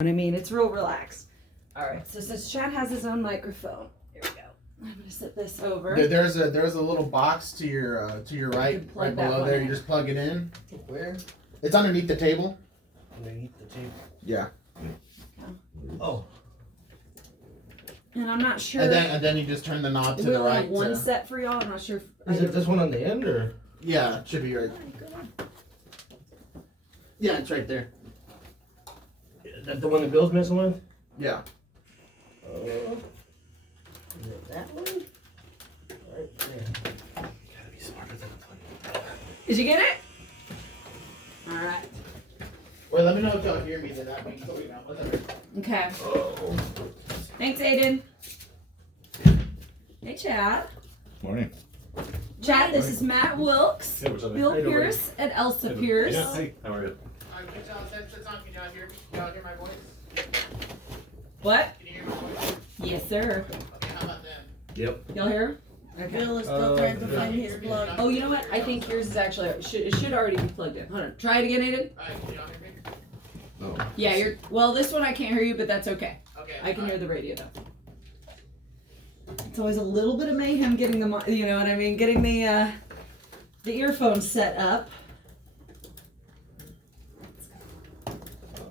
I mean, it's real relaxed. All right, so since Chad has his own microphone, here we go. I'm gonna set this over. There's a little box to your right, right below there. You just plug it in. Where? It's underneath the table. Underneath the table. Yeah. Oh. And I'm not sure. And then you just turn the knob to we the only right. have one set for y'all. I'm not sure. Is it this one on the end or? Yeah, it should be right. Yeah, it's right there. Is that the one that Bill's messing with? Yeah. Oh. Is it that one? Right there. Gotta be smarter than a plane. Did you get it? All right. Well, let me know if y'all hear me. Then that means so we know. Whatever. Okay. Oh. Thanks, Aiden. Hey, Chad. Morning. Chad, this is Matt Wilkes, Hey, what's up, man? Bill How you doing? Pierce, and Elsa Pierce. Yeah, hey, how are you? Alright, put y'all headsets on. Can y'all hear me? Can y'all hear my voice? What? Can you hear my voice? Yes, sir. Okay, how about them? Yep. Y'all hear? Okay. Bill is still trying to find his plug. Oh, you know what? I think yours is actually it should already be plugged in. Hold on. Try it again, Aiden. Alright, can y'all hear me? No. Yeah, you're. Well, this one I can't hear you, but that's okay. Okay. I can hear the radio though. It's always a little bit of mayhem getting the, you know what I mean, getting the earphones set up.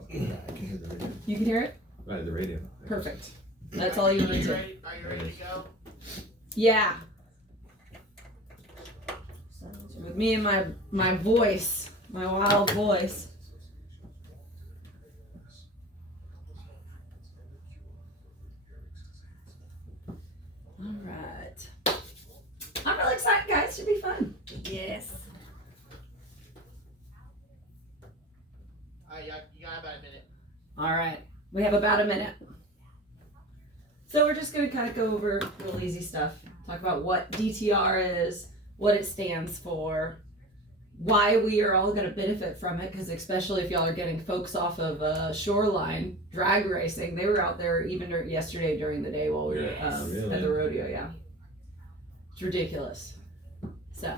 Yeah, I can hear the radio. You can hear it? Right, the radio. Perfect. That's all you need to. Are you ready to go? Yeah. With me and my voice, my wild voice. All right. I'm really excited, guys. Should be fun. Yes. Alright, you got about a minute. All right. We have about a minute. So we're just going to kind of go over real easy stuff. Talk about what DTR is, what it stands for, why we are all going to benefit from it, because especially if y'all are getting folks off of Shoreline drag racing. They were out there even yesterday during the day while we were Really? at the rodeo, yeah. It's ridiculous. So,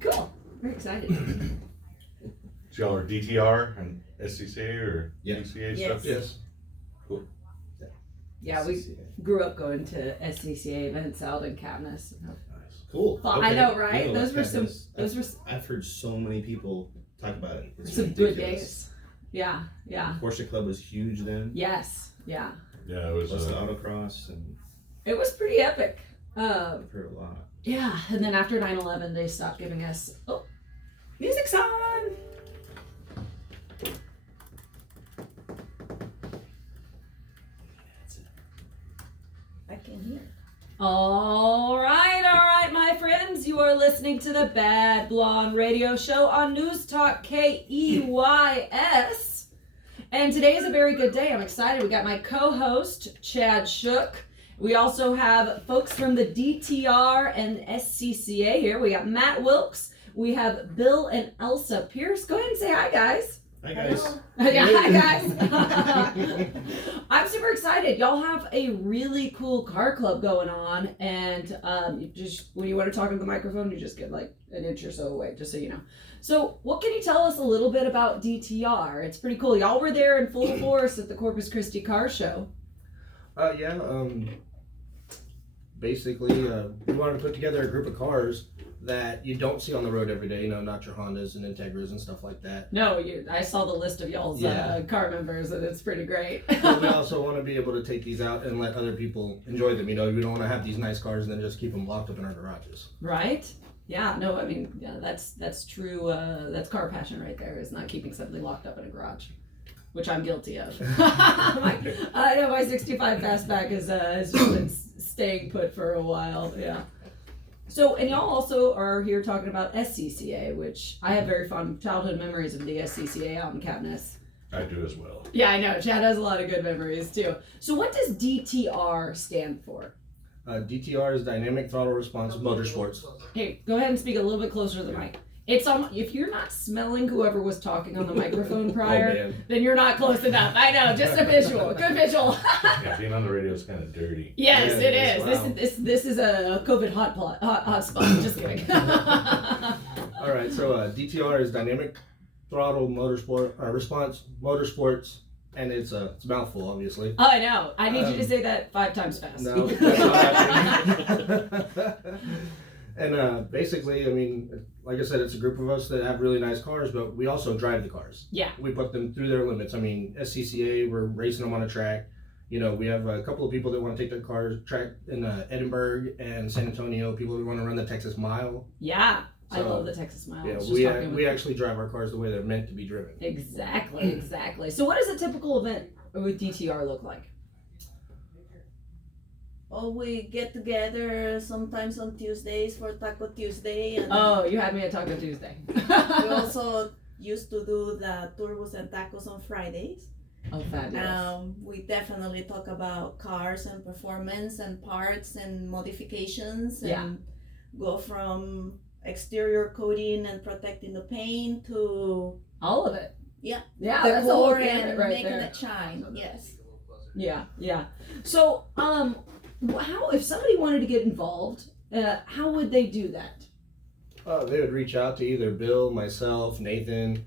cool. Very excited. So y'all are DTR and SCCA or Yeah. DCA Yes. stuff? Yes. Yeah, we grew up going to SCCA events out in Caithness. Cool. Well, I know, right? No, Those were that some. is- Those were I've heard so many people talk about it. It's some good ridiculous. days. Yeah, yeah. Porsche Club was huge then. Yes, yeah. Yeah, it was. Plus the autocross, and It was pretty epic. I've heard a lot. Yeah, and then after 9/11, they stopped giving us. Oh, music's on. I can hear. All right, my friends. You are listening to the Bad Blonde Radio Show on News Talk KEYS. And today is a very good day. I'm excited. We got my co-host, Chad Shook. We also have folks from the DTR and SCCA here. We got Matt Wilkes. We have Bill and Elsa Pierce. Go ahead and say hi, guys. Hi guys. Yeah, hi guys. I'm super excited. Y'all have a really cool car club going on, and you just when you want to talk into the microphone, you just get like an inch or so away, just so you know. So, what can you tell us a little bit about DTR? It's pretty cool. Y'all were there in full force at the Corpus Christi car show. Basically, we wanted to put together a group of cars that you don't see on the road every day, not your Hondas and Integras and stuff like that. No, I saw the list of y'all's Yeah. car members, and it's pretty great. But we also want to be able to take these out and let other people enjoy them. We don't want to have these nice cars and then just keep them locked up in our garages. Right? Yeah, no, I mean, yeah, that's true. That's car passion right there, is not keeping something locked up in a garage, which I'm guilty of. I know my 65 Fastback has just been staying put for a while, yeah. So, and y'all also are here talking about SCCA, which I have very fond childhood memories of the SCCA out in Caithness. I do as well. Yeah, I know. Chad has a lot of good memories, too. So what does DTR stand for? DTR is Dynamic Throttle Response Motorsports. Hey, go ahead and speak a little bit closer to the mic. It's if you're not smelling whoever was talking on the microphone prior, man. then you're not close enough. I know, just a visual, good visual. Yeah, being on the radio is kind of dirty. Yes, Yeah, it it is. is. Wow. This is a COVID hot spot. Just kidding. All right, so DTR is Dynamic Throttle Motorsport Response Motorsports and it's a mouthful, obviously. Oh, I know. I need you to say that 5 times fast. No, that's not happening. And basically, I mean, like I said, it's a group of us that have really nice cars, but we also drive the cars. Yeah. We put them through their limits. I mean, SCCA, we're racing them on a track. You know, we have a couple of people that want to take their cars track in Edinburgh and San Antonio. People who want to run the Texas Mile. Yeah. I So, love the Texas Mile. I Yeah, was just talking with we actually drive our cars the way they're meant to be driven. Exactly. So what does a typical event with DTR look like? Oh, we get together sometimes on Tuesdays for Taco Tuesday, and Oh, you had me at Taco Tuesday. we also used to do the turbos and tacos on Fridays. Oh, fabulous. We definitely talk about cars and performance and parts and modifications, and Yeah. go from exterior coating and protecting the paint to All of it. Yeah. Yeah, that's the whole gamut and right making there. it shine. Yes. Yeah. So, how if somebody wanted to get involved, how would they do that? They would reach out to either Bill, myself, Nathan,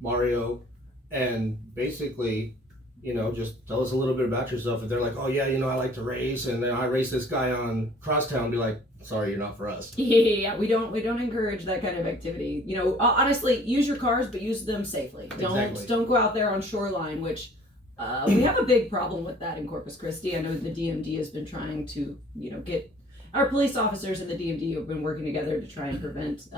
Mario, and basically, you know, just tell us a little bit about yourself. If they're like, oh yeah, you know, I like to race, and then I race this guy on Crosstown, be like, sorry, you're not for us. Yeah, we don't encourage that kind of activity. You know, honestly, use your cars, but use them safely. Exactly. Don't go out there on shoreline, which we have a big problem with that in Corpus Christi. I know the DMD has been trying to, you know, get our police officers and the DMD have been working together to try and prevent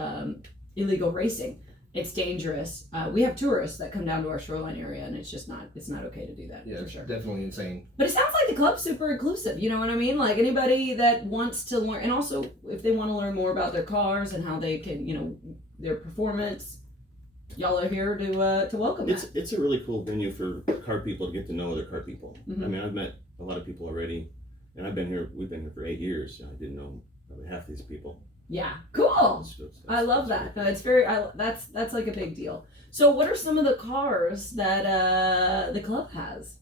illegal racing. It's dangerous. We have tourists that come down to our shoreline area, and it's not okay to do that. Yeah, for it's sure. definitely insane. But it sounds like the club's super inclusive. You know what I mean? Like anybody that wants to learn, and also if they want to learn more about their cars and how they can, you know, their performance, y'all are here to welcome that. It's a really cool venue for car people to get to know other car people. Mhm. I mean, I've met a lot of people already, and we've been here for 8 years. I didn't know probably half these people. Yeah, cool. I love that. No, it's very. That's like a big deal. So, what are some of the cars that the club has?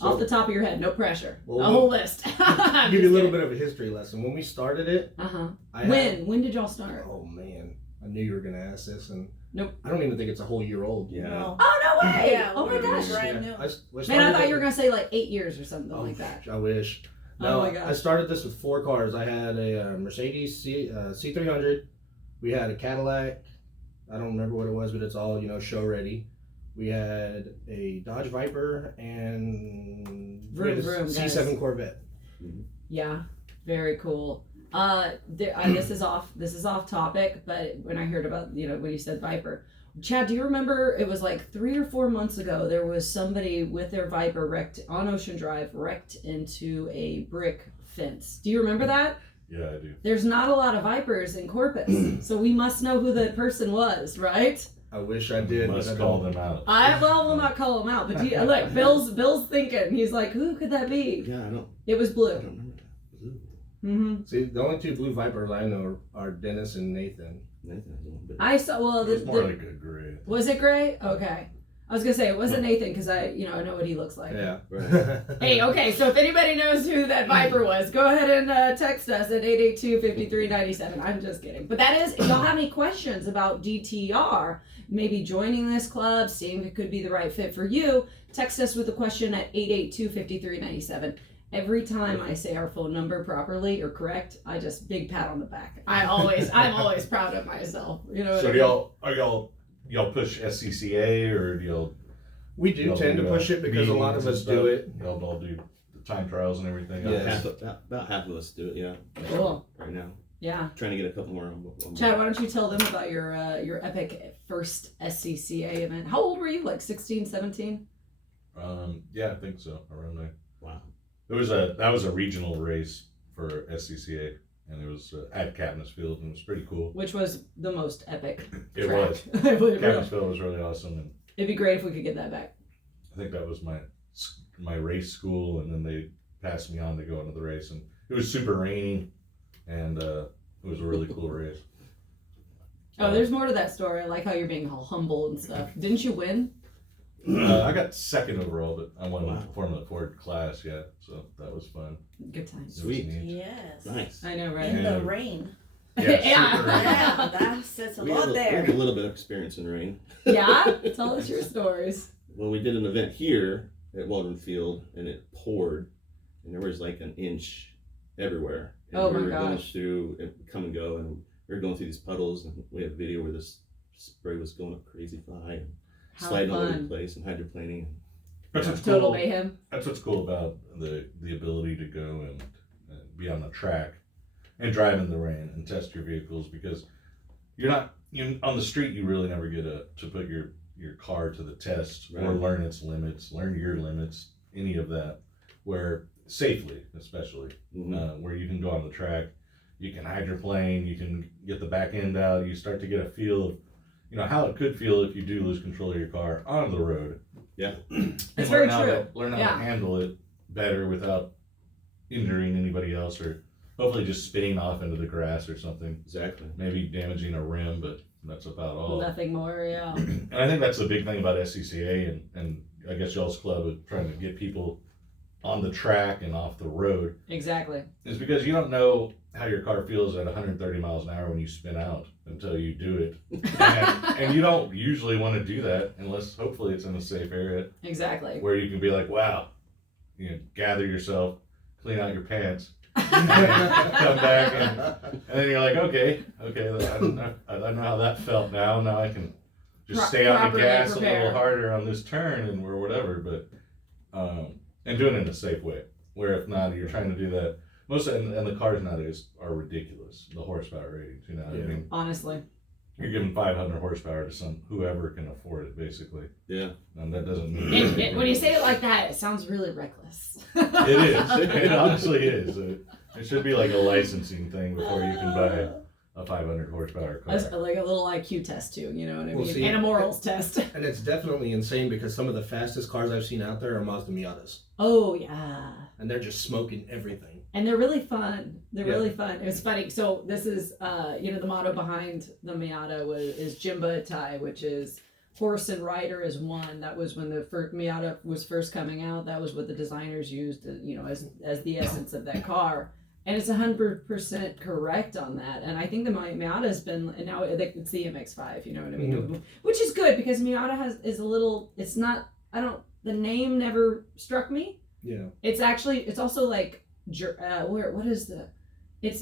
Off the top of your head, no pressure. Well, a whole list. I'll give you a little bit of a history lesson. When we started it, When did y'all start? Oh man, I knew you were gonna ask this, and Nope. I don't even think it's a whole year old. Yeah. No. Oh no way! Yeah, Oh my we're gosh! brand new. I Man, started I thought it- you were gonna say like 8 years or something Oh, like that. I wish. Oh No, my gosh. I started this with 4 cars. I had a Mercedes C300. We had a Cadillac. I don't remember what it was, but it's all, you know, show ready. We had a Dodge Viper and we had a Vroom, guys. C7 Corvette. Yeah, very cool. This is off topic, but when I heard about, you know, when you said Viper, Chad, do you remember it was like 3 or 4 months ago, there was somebody with their Viper wrecked on Ocean Drive, wrecked into a brick fence. Do you remember that? Yeah, I do. There's not a lot of Vipers in Corpus, so we must know who the person was, right? I wish I did, but I Must call don't. them out. We'll not call him out, but look, Bill's thinking. He's like, who could that be? Yeah, It was I blue. don't remember that. Blue. Mm-hmm. See, the only 2 blue Vipers I know are Dennis and Nathan. Nathan has one, but I saw. Well, It was more like a gray. was it gray? Okay, I was gonna say it wasn't Nathan because I know what he looks like. Yeah. Right. Hey, okay, so if anybody knows who that Viper was, go ahead and text us at 882-5397. I'm just kidding. But that is, if y'all have any questions about DTR, maybe joining this club, seeing if it could be the right fit for you, text us with a question at 882-5397. Every time I say our phone number properly or correct, I just big pat on the back. I'm always proud of myself. You know what So I do mean? y'all push SCCA or do y'all? We do y'all tend to push it because a lot of meetings us and do stuff? it. Y'all all do the time trials and everything. Yes. about half of us do it. Yeah. Cool. Right now, Yeah. trying to get a couple more on. Chad, why don't you tell them about your epic first SCCA event? How old were you? Like 16, 17? Yeah, I think so. Around there. Wow. That was a regional race for SCCA, and it was at Captain's Field, and it was pretty cool. Which was the most epic It track. was. It would Captain's Field was really awesome, and It'd be great if we could get that back. I think that was my race school, and then they passed me on to go into the race, and it was super rainy, and it was a really cool race. Oh, there's more to that story. I like how you're being all humble and stuff. Didn't you win? I got second overall, but I won Wow. the Formula Ford class, yeah, so that was fun. Good times. It was Sweet. neat. Yes. Nice. I know, right? In the Yeah. rain. Yeah. super rainy. Yeah, that says a We lot have there. a little bit of experience in rain. Yeah? Tell us your stories. Well, we did an event here at Waldron Field, and it poured, and there was like an inch everywhere. And Oh we my were going gosh. through and come and go, and we were going through these puddles, and we have video where this spray was going up crazy fly and How sliding all over fun. the place and hydroplaning. That's what's Total cool. mayhem. That's what's cool about the ability to go and be on the track and drive in the rain and test your vehicles, because you on the street you really never get to put your car to the test or Right. learn its limits, learn your limits, any of that, where safely, especially where you can go on the track, you can hydroplane, you can get the back end out, you start to get a feel of how it could feel if you do lose control of your car on the road. Yeah. That's very true. Learn how Yeah. to handle it better without injuring anybody else, or hopefully just spitting off into the grass or something. Exactly. Maybe damaging a rim, but that's about all. Nothing more, yeah. And I think that's the big thing about SCCA and I guess y'all's club of trying to get people on the track and off the road, Exactly. is because you don't know how your car feels at 130 miles an hour when you spin out until you do it. And you don't usually want to do that unless hopefully it's in a safe area Exactly. where you can be like, wow, gather yourself, clean out your pants, and then come back and then you're like, okay, I know how that felt now. Now I can just stay on the Properly gas a prepare. little harder on this turn and or whatever, but and doing it in a safe way. Where if not, you're trying to do that. And the cars nowadays are ridiculous. The horsepower ratings, I Yeah. mean, Honestly. you're giving 500 horsepower to whoever can afford it, basically. Yeah. And that doesn't mean When you say it like that, it sounds really reckless. it is. It honestly is. It should be like a licensing thing before you can buy a 500 horsepower car. As, like a little IQ test too, you know what I mean? Well, see, and a morals test. And it's definitely insane because some of the fastest cars I've seen out there are Mazda Miatas. Oh yeah. And they're just smoking everything. And they're really fun. They're Yeah. really fun. It's funny. So this is, the motto behind the Miata is Jimba Itai, which is horse and rider is one. That was when the first Miata was first coming out. That was what the designers used, as the essence of that car. And it's 100% correct on that. And I think the Miata has been, and now it's the MX-5, you know what I mean? Which is good because Miata is a little, it's not, the name never struck me. Yeah. It's also like, it's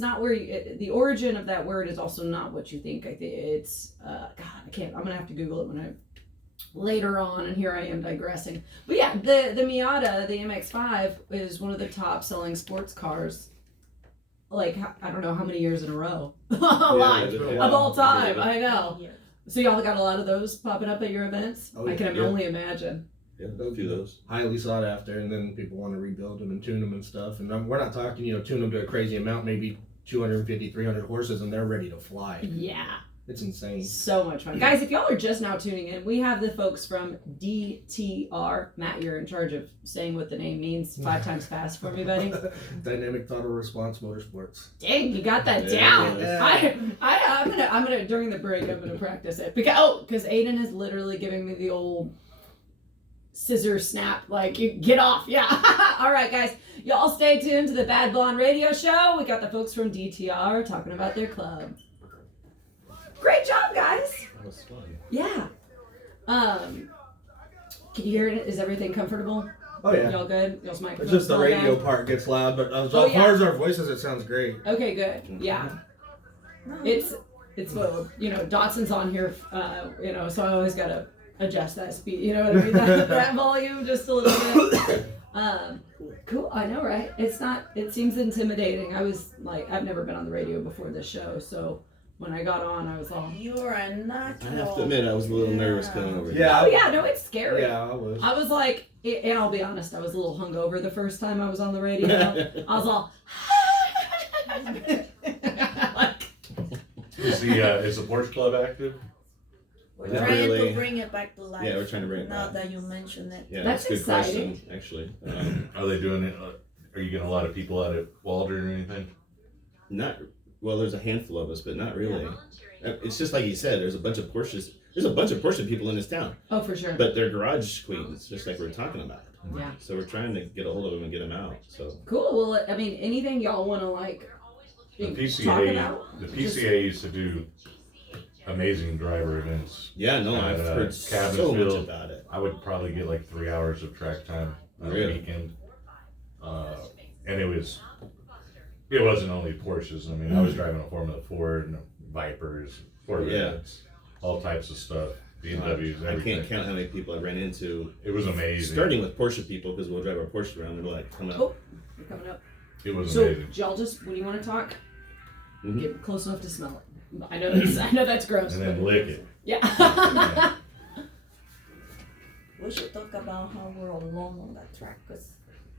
not where the origin of that word is also not what you think. I think it's, I'm going to have to Google it later on, and here I am digressing. But yeah, the Miata, the MX-5 is one of the top selling sports cars. Like, I don't know how many years in a row. A lot. Of all time, I know. Yeah. So y'all got a lot of those popping up at your events? Oh, I can yeah. only imagine. Yeah, a few of those. Highly sought after, and then people want to rebuild them and tune them and stuff. And we're not talking, tune them to a crazy amount, maybe 250, 300 horses, and they're ready to fly. Yeah. It's insane. So much fun. Guys, if y'all are just now tuning in, we have the folks from DTR. Matt, you're in charge of saying what the name means 5 times fast for me, buddy. Dynamic Throttle Response Motorsports. Dang, you got that Yeah. down. Yeah. I'm gonna during the break I'm gonna practice it because Aiden is literally giving me the old scissor snap, like, you get off. Yeah. All right, guys, y'all stay tuned to the Bad Blonde Radio Show. We got the folks from DTR talking about their club. Great job, guys. That was fun. Yeah. Can you hear it? Is everything comfortable? Oh, yeah. Y'all good? Y'all's It's microphones just the still radio down? part gets loud, but as Oh, far as our voices, it sounds great. Okay, good. Yeah. It's well, Dotson's on here, so I always gotta adjust that speed. You know what I mean? That volume just a little bit. Cool. I know, right? It seems intimidating. I was like, I've never been on the radio before this show, so when I got on, I was all, You are a natural. I have to admit, I was a little nervous coming over here. Yeah. oh yeah, no, it's scary. Yeah, I was. I was like, and I'll be honest, I was a little hungover the first time I was on the radio. I was all, like, Is the Porsche Club active? We're Not trying really. to bring it back to life. Yeah, we're trying to bring it Now back. that you mention it. Yeah, That's that's a good exciting. question, actually. Are they doing it? Are you getting a lot of people out at Waldron or anything? There's a handful of us, but not really. It's just like you said, there's a bunch of Porsches. There's a bunch of Porsche people in this town, oh, for sure. but they're garage queens, just like we were talking about. Yeah. So we're trying to get a hold of them and get them out. So Cool. Well, I mean, anything y'all want to The talk PCA, about? the PCA used to do amazing driver events. Yeah, no, I've At, heard Cabin so much Field. about it. I would probably get like 3 hours of track time on Really? a weekend. And it wasn't only Porsches. I mean, I was driving a Formula Ford and Vipers, Corvettes, all types of stuff, BMWs, I everything. can't count how many people I ran into. It was amazing. Starting with Porsche people, because we'll drive our Porsche around and we're like, come Oh, up. you're coming up. It was So, amazing. y'all just, when you want to talk, Mhm. get close enough to smell it. I know that's gross. And then but- lick it. Yeah. We should talk about how we're alone on that track, because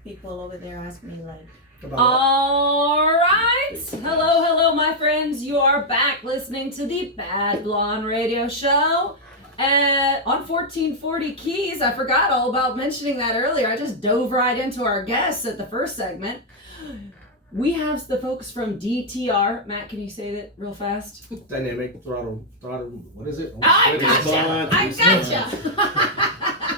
people over there ask me like, All right. Hello, my friends. You are back listening to the Bad Blonde Radio Show. On 1440 Keys, I forgot all about mentioning that earlier. I just dove right into our guests at the first segment. We have the folks from DTR. Matt, can you say that real fast? Dynamic throttle. What is it? I Response. gotcha.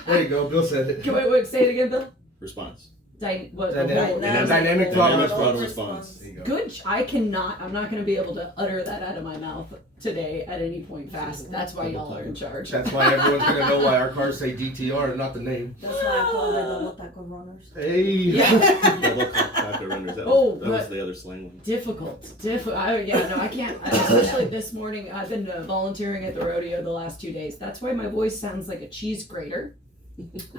There you go. Bill said it. Wait, say it again, Bill. Response. Dynamic throttle throttle response. There you go. Good. I'm not going to be able to utter that out of my mouth today at any point fast. That's why y'all are in charge. That's why everyone's gonna know why our cars say DTR and not the name. that's why I call it double taco runners. Hey. Yeah. Double taco runners. That Oh, was but- the other slang one. Difficult. I can't. Especially this morning, I've been volunteering at the rodeo the last 2 days. That's why my voice sounds like a cheese grater.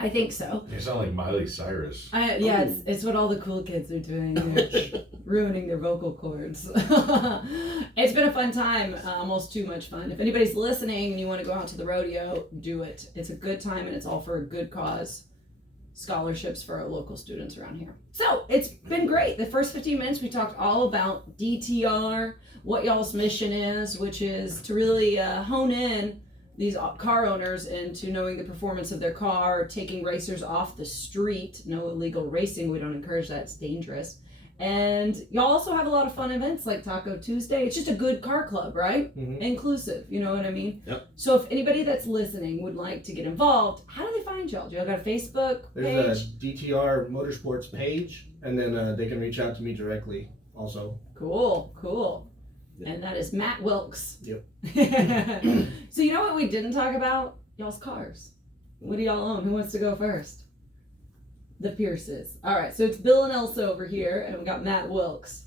I think so. You sound like Miley Cyrus. It's what all the cool kids are doing. They're ruining their vocal cords. It's been a fun time, almost too much fun. If anybody's listening and you want to go out to the rodeo, do it. It's a good time and it's all for a good cause. Scholarships for our local students around here. So it's been great. The first 15 minutes we talked all about DTR, what y'all's mission is, which is to really hone in these car owners into knowing the performance of their car, taking racers off the street. No illegal racing. We don't encourage that. It's dangerous. And y'all also have a lot of fun events like Taco Tuesday. It's just a good car club, right? Mhm. Inclusive. You know what I mean? Yep. So if anybody that's listening would like to get involved, how do they find y'all? Do y'all got a Facebook There's page? a DTR Motorsports page, and then they can reach out to me directly also. Cool. Yep. And that is Matt Wilkes. Yep. So you know what we didn't talk about? Y'all's cars. What do y'all own? Who wants to go first? The Pierces. All right, so it's Bill and Elsa over here, and we got Matt Wilkes.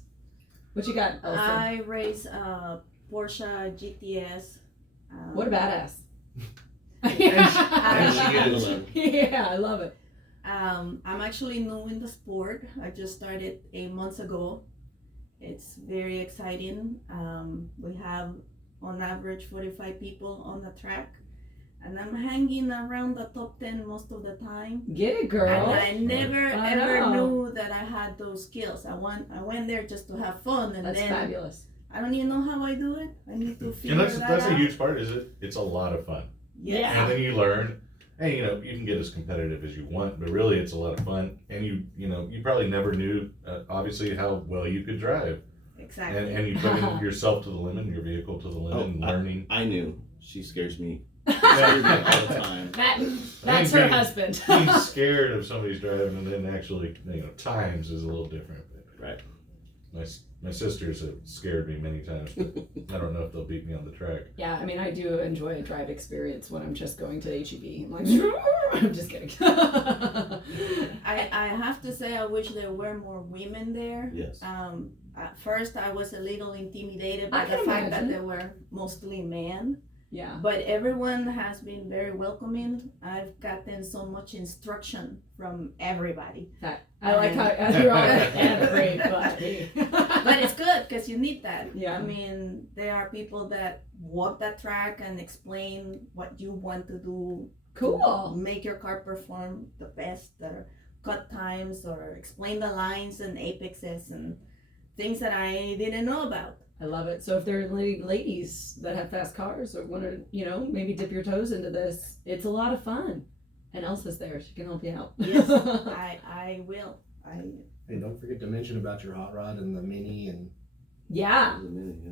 What you got, Elsa? I race Porsche GTS. What a badass. And she is. Yeah, I love it. I'm actually new in the sport. I just started 8 months ago. It's very exciting. We have on average 45 people on the track, and I'm hanging around the top 10 most of the time. Get it, girl. And I never I ever know. knew that I had those skills. I went there just to have fun, and That's then fabulous. I don't even know how I do it. I need to figure And that that's out. a huge part, is it? It's a lot of fun. Yeah. And then you learn, hey, you can get as competitive as you want, but really it's a lot of fun. And you probably never knew, obviously, how well you could drive. Exactly. And you put yourself to the limit, and your vehicle to the limit, and learning. I knew. She scares me. Scares me all the time. That's her husband. Being scared of somebody's driving and then actually, times is a little different. Right. My sisters have scared me many times, but I don't know if they'll beat me on the track. Yeah, I mean, I do enjoy a drive experience when I'm just going to HEB. I'm like, I'm just kidding. I have to say I wish there were more women there. Yes. At first I was a little intimidated I by the can fact imagine. that there were mostly men. Yeah. But everyone has been very welcoming. I've gotten so much instruction from everybody. I like how you're all everybody. But it's good because you need that. Yeah. I mean, there are people that walk that track and explain what you want to do. Cool. To make your car perform the best, or cut times, or explain the lines and apexes and things that I didn't know about. I love it. So if there are ladies that have fast cars or want to, maybe dip your toes into this, it's a lot of fun. And Elsa's there. She can help you out. Yes, I will. Hey, don't forget to mention about your hot rod and the mini and. Yeah. Yeah.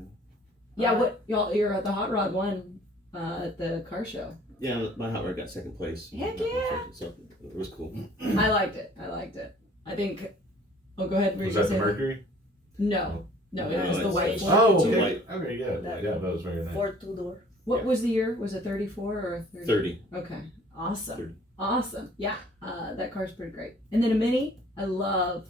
Yeah, what you're at the Hot Rod one at the car show. Yeah, my hot rod got second place. Heck yeah. So it was cool. I liked it. I think. Oh, go ahead. Was that the Mercury? No, it was the it's- white it's- one. Oh, It's a okay. white- Okay, yeah, That- that was very nice. Ford two-door. What Yeah. was the year? Was it 34 or 30? 30. Okay. Awesome. 30. Awesome. Yeah. That car's pretty great. And then a Mini. I love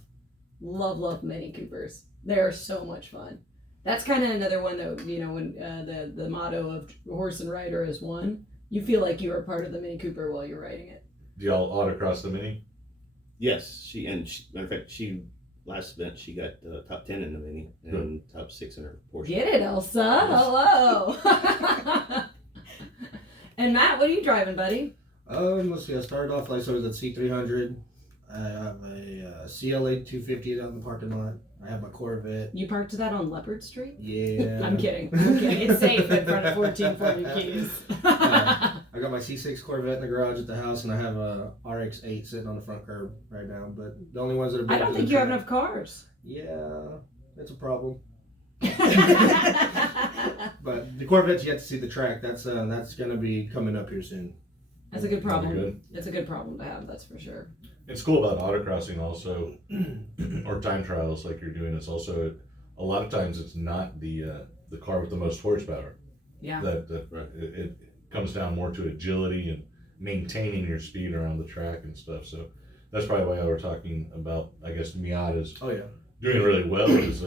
Mini Coopers. They're so much fun. That's kind of another one that, you know, when the motto of horse and rider is one, you feel like you are part of the Mini Cooper while you're riding it. Do y'all autocross the Mini? Yes, matter of fact, last event she got top 10 in the Mini and top 6 in her Porsche. Get it, Elsa. Hello. And Matt, what are you driving, buddy? Let's see. I started off like so I was at C300. I have a CLA 250 down in the parking lot. I have my Corvette. You parked that on Leopard Street? Yeah. I'm kidding. It's safe in front of 1440 Keys. I got my C6 Corvette in the garage at the house, and I have a RX-8 sitting on the front curb right now. But the only ones that are. I don't think you have enough cars. Yeah, that's a problem. But the Corvette's yet to see the track. That's gonna be coming up here soon. That's a good problem. Good. It's a good problem to have, that's for sure. It's cool about autocrossing also, or time trials like you're doing. It's also a lot of times it's not the car with the most horsepower. Yeah. Right. It comes down more to agility and maintaining your speed around the track and stuff. So that's probably why we're talking about, I guess, Miata's Oh yeah. doing really well. Is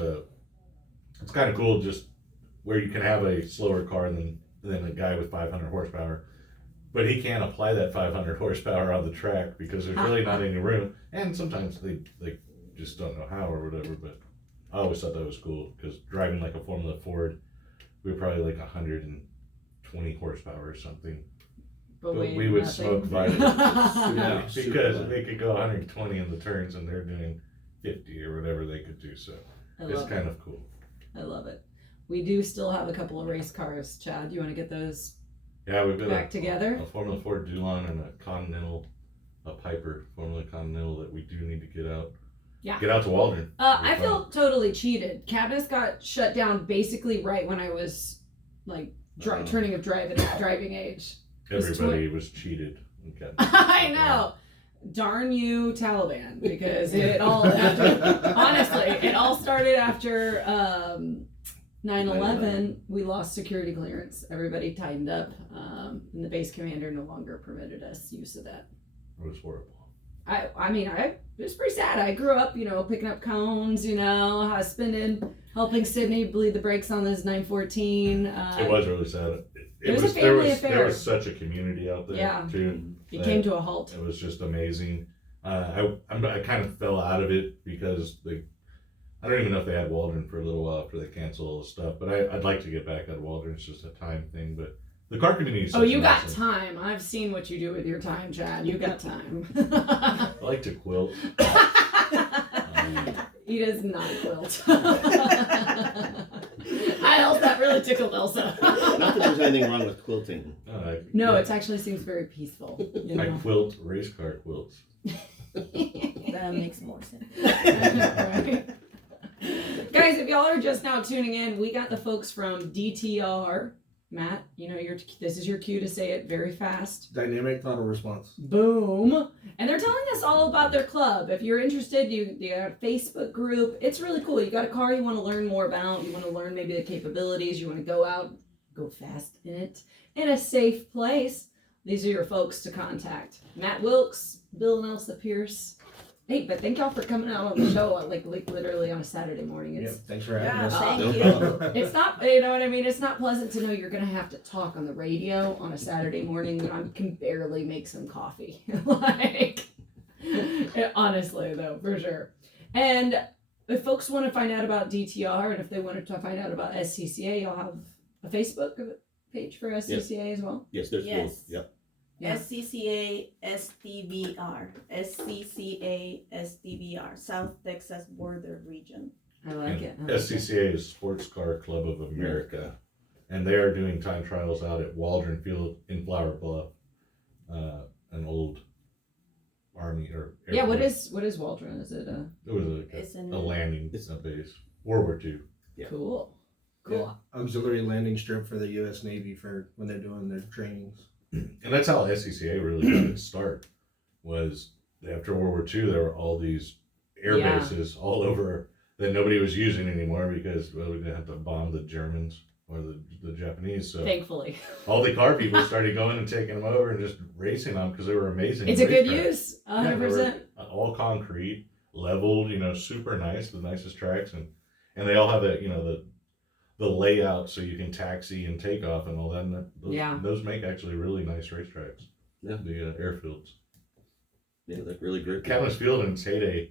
it's kind of cool just where you can have a slower car than a guy with 500 horsepower. But he can't apply that 500 horsepower on the track because there's really not any room. And sometimes they just don't know how or whatever. But I always thought that was cool because driving like a Formula Ford, we were probably like 120 horsepower or something. But we would smoke violence Yeah. because they could go 120 in the turns and they're doing 50 or whatever they could do. So I it's love it. kind of cool. I love it. We do still have a couple of race cars. Chad, you want to get those Yeah, we've got back together? a Formula Ford Dulon and a Continental, a Piper Formula Continental that we do need to get out. Yeah. Get out to Waldron. I feel totally cheated. Cabinets got shut down basically right when I was like turning of driving age. Everybody was cheated. Okay. I know. Darn you, Taliban, because it all started after 9/11. We lost security clearance. Everybody tightened up, and the base commander no longer permitted us use of that. It was horrible. I mean, it was pretty sad. I grew up, picking up cones, I was helping Sydney bleed the brakes on this 914. It was really sad. It was a family affair. There was such a community out there too. It came to a halt. It was just amazing. I kind of fell out of it because I don't even know if they had Waldron for a little while after they canceled all the stuff. But I'd like to get back at Waldron. It's just a time thing. But the car community is you got time. I've seen what you do with your time, Chad. You got time. I like to quilt. He does not quilt. That really tickled Elsa. Not that there's anything wrong with quilting. No, it actually seems very peaceful. I quilt race car quilts. That makes more sense. Right. Guys, if y'all are just now tuning in, we got the folks from DTR. Matt, this is your cue to say it very fast. Dynamic throttle response. Boom. And they're telling us all about their club. If you're interested, you got a Facebook group. It's really cool. You got a car you want to learn more about. You want to learn maybe the capabilities. You want to go out, go fast in it, in a safe place. These are your folks to contact. Matt Wilkes, Bill and Elsa Pierce. Hey, but thank y'all for coming out on the show like literally on a Saturday morning. Thanks for having us. Thank No you. problem. It's not, you know what I mean? It's not pleasant to know you're going to have to talk on the radio on a Saturday morning when I can barely make some coffee. Honestly, though, for sure. And if folks want to find out about DTR and if they wanted to find out about SCCA, you'll have a Facebook page for SCCA as well? Yes, there's Yes. both. Yep. Yeah. SCCA SDVR. SCCA SDVR. South Texas Border Region. I like it. SCCA is Sports Car Club of America, and they are doing time trials out at Waldron Field in Flower Bluff, an old Army or Air Yeah, Force. what is Waldron? Is it It was It's a in landing It's- base. World War II. Yeah. cool? Yeah. Auxiliary landing strip for the U.S. Navy for when they're doing their trainings. And that's how SCCA really got its start. Was after World War II, there were all these air Yeah. bases all over that nobody was using anymore because we didn't have to bomb the Germans. or the Japanese. So Thankfully. all the car people started going and taking them over and just racing them because they were amazing. It's a good racetracks. use. Yeah, they 100%. were all concrete, leveled, super nice, the nicest tracks, and they all have the layout so you can taxi and take off and all that. And those make actually really nice racetracks. Yeah. The airfields. Yeah, look really great. Camas Field in its heyday,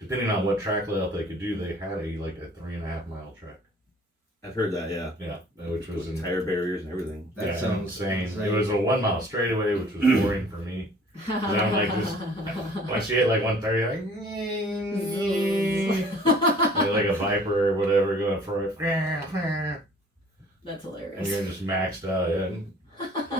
depending on what track layout they could do, they had a 3.5 mile track. I've heard that, yeah. Yeah, which was With tire barriers and everything. That sounds insane. insane. It was a 1 mile straightaway, which was boring for me. And I'm like just once you hit like 130, like a Viper or whatever going for it. That's And hilarious. you're just maxed out. And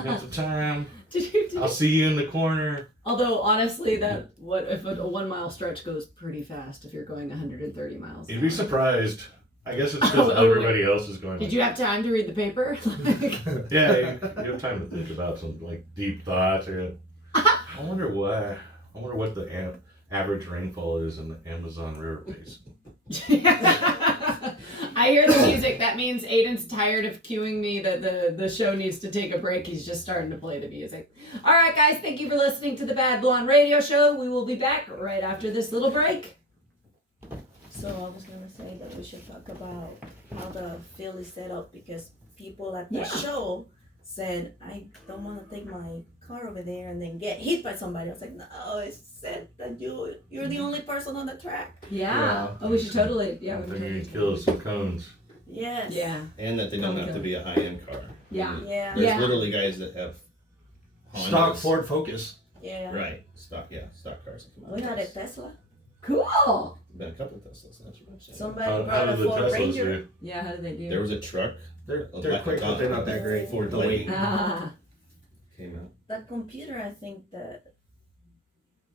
got some time. Did you I'll see you in the corner. Although honestly, what if a 1 mile stretch goes pretty fast if you're going 130 miles? You'd be surprised. I guess it's because everybody else is going. Did you have time to read the paper? Yeah, you have time to think about some deep thoughts. I wonder why. I wonder what the average rainfall is in the Amazon River Basin. I hear the music. That means Aiden's tired of cueing me that the show needs to take a break. He's just starting to play the music. All right, guys. Thank you for listening to the Bad Blonde Radio Show. We will be back right after this little break. So I was gonna say that we should talk about how the field is set up because people at the show said, I don't want to take my car over there and then get hit by somebody. I was like, no, it said that you're the only person on the track. Yeah. Oh, we should totally. Yeah. I think you can kill some cones. Yes. Yeah. And that they don't have to be a high-end car. Yeah. Yeah. There's literally guys that have Stock Hondas. Ford Focus. Yeah. Right. Stock cars. that come out We of had a this. Tesla. Cool. Been a couple of Teslas, that's what I'm saying. Somebody How brought a did the Ford Teslas Ranger. do? Yeah. How do they do? There was a truck They're Like quick, a but they're not that great. Ford The weight. Ah. came out. That computer, I think that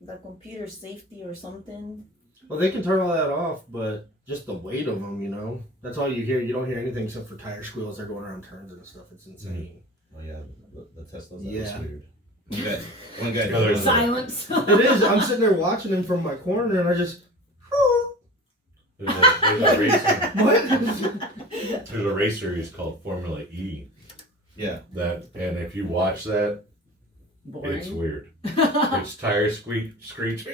the computer safety or something. Well, they can turn all that off, but just the weight of them, that's all you hear. You don't hear anything except for tire squeals. They're going around turns and stuff. It's insane. Oh yeah, the Teslas. That Yeah. was weird. One guy. Yeah, there's a- Silence. It is. I'm sitting there watching him from my corner, and I just. There's a racing. What? There's a race series called Formula E. Yeah. And if you watch that, Boring. it's weird. Its tires screech,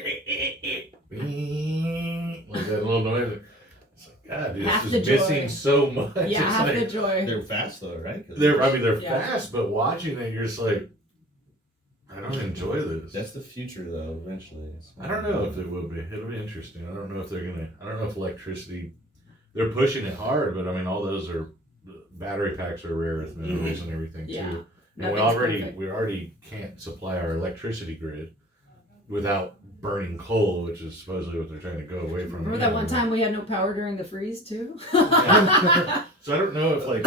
like that little noise. It's like, God, dude, Half this the is joy. missing so much. Yeah. It's Half like, the joy. They're fast though, right? 'Cause they're Yeah. fast, but watching it, you're just like, I don't enjoy this. That's the future though. Eventually. I don't know if it will be. It'll be interesting. I don't know if they're gonna. I don't know if electricity. They're pushing it hard, but I mean, all those are battery packs are rare earth minerals and everything Yeah. too. And Nothing's perfect. we already can't supply our electricity grid without burning coal, which is supposedly what they're trying to go away from. Remember that one time we had no power during the freeze too? So I don't know if I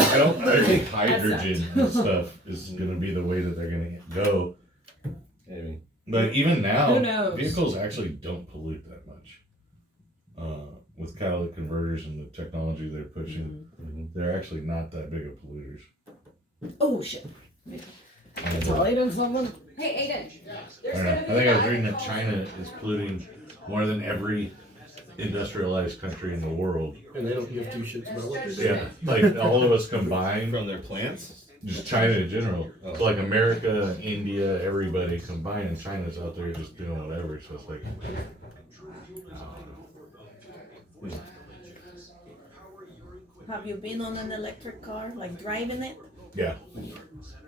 think hydrogen sucked. and stuff is gonna be the way that they're gonna go. Maybe. But even now, Who knows? vehicles actually don't pollute that much. With catalytic converters and the technology they're pushing, they're actually not that big of polluters. Oh shit. Tell Aiden someone. Hey Aiden. I don't know. I think I was reading that China is polluting more than every industrialized country in the world. And they don't give two shits about what they're doing. Yeah, like all of us combined, From their plants. just China in general. So like America, India, everybody combined, and China's out there just doing whatever. So it's like, Have you been on an electric car, like driving it? yeah,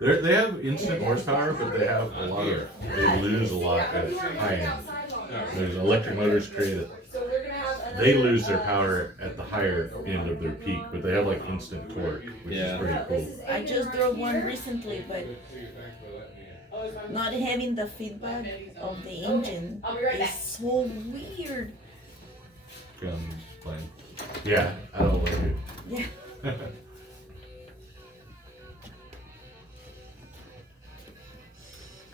they have instant horsepower, but they have a lot of, they lose a lot at high end. There's electric motors created. They lose their power at the higher end of their peak, but they have like instant torque, which Yeah. is pretty cool. I just drove one recently, but not having the feedback of the engine is so weird. Playing. Yeah, I don't like it. Yeah.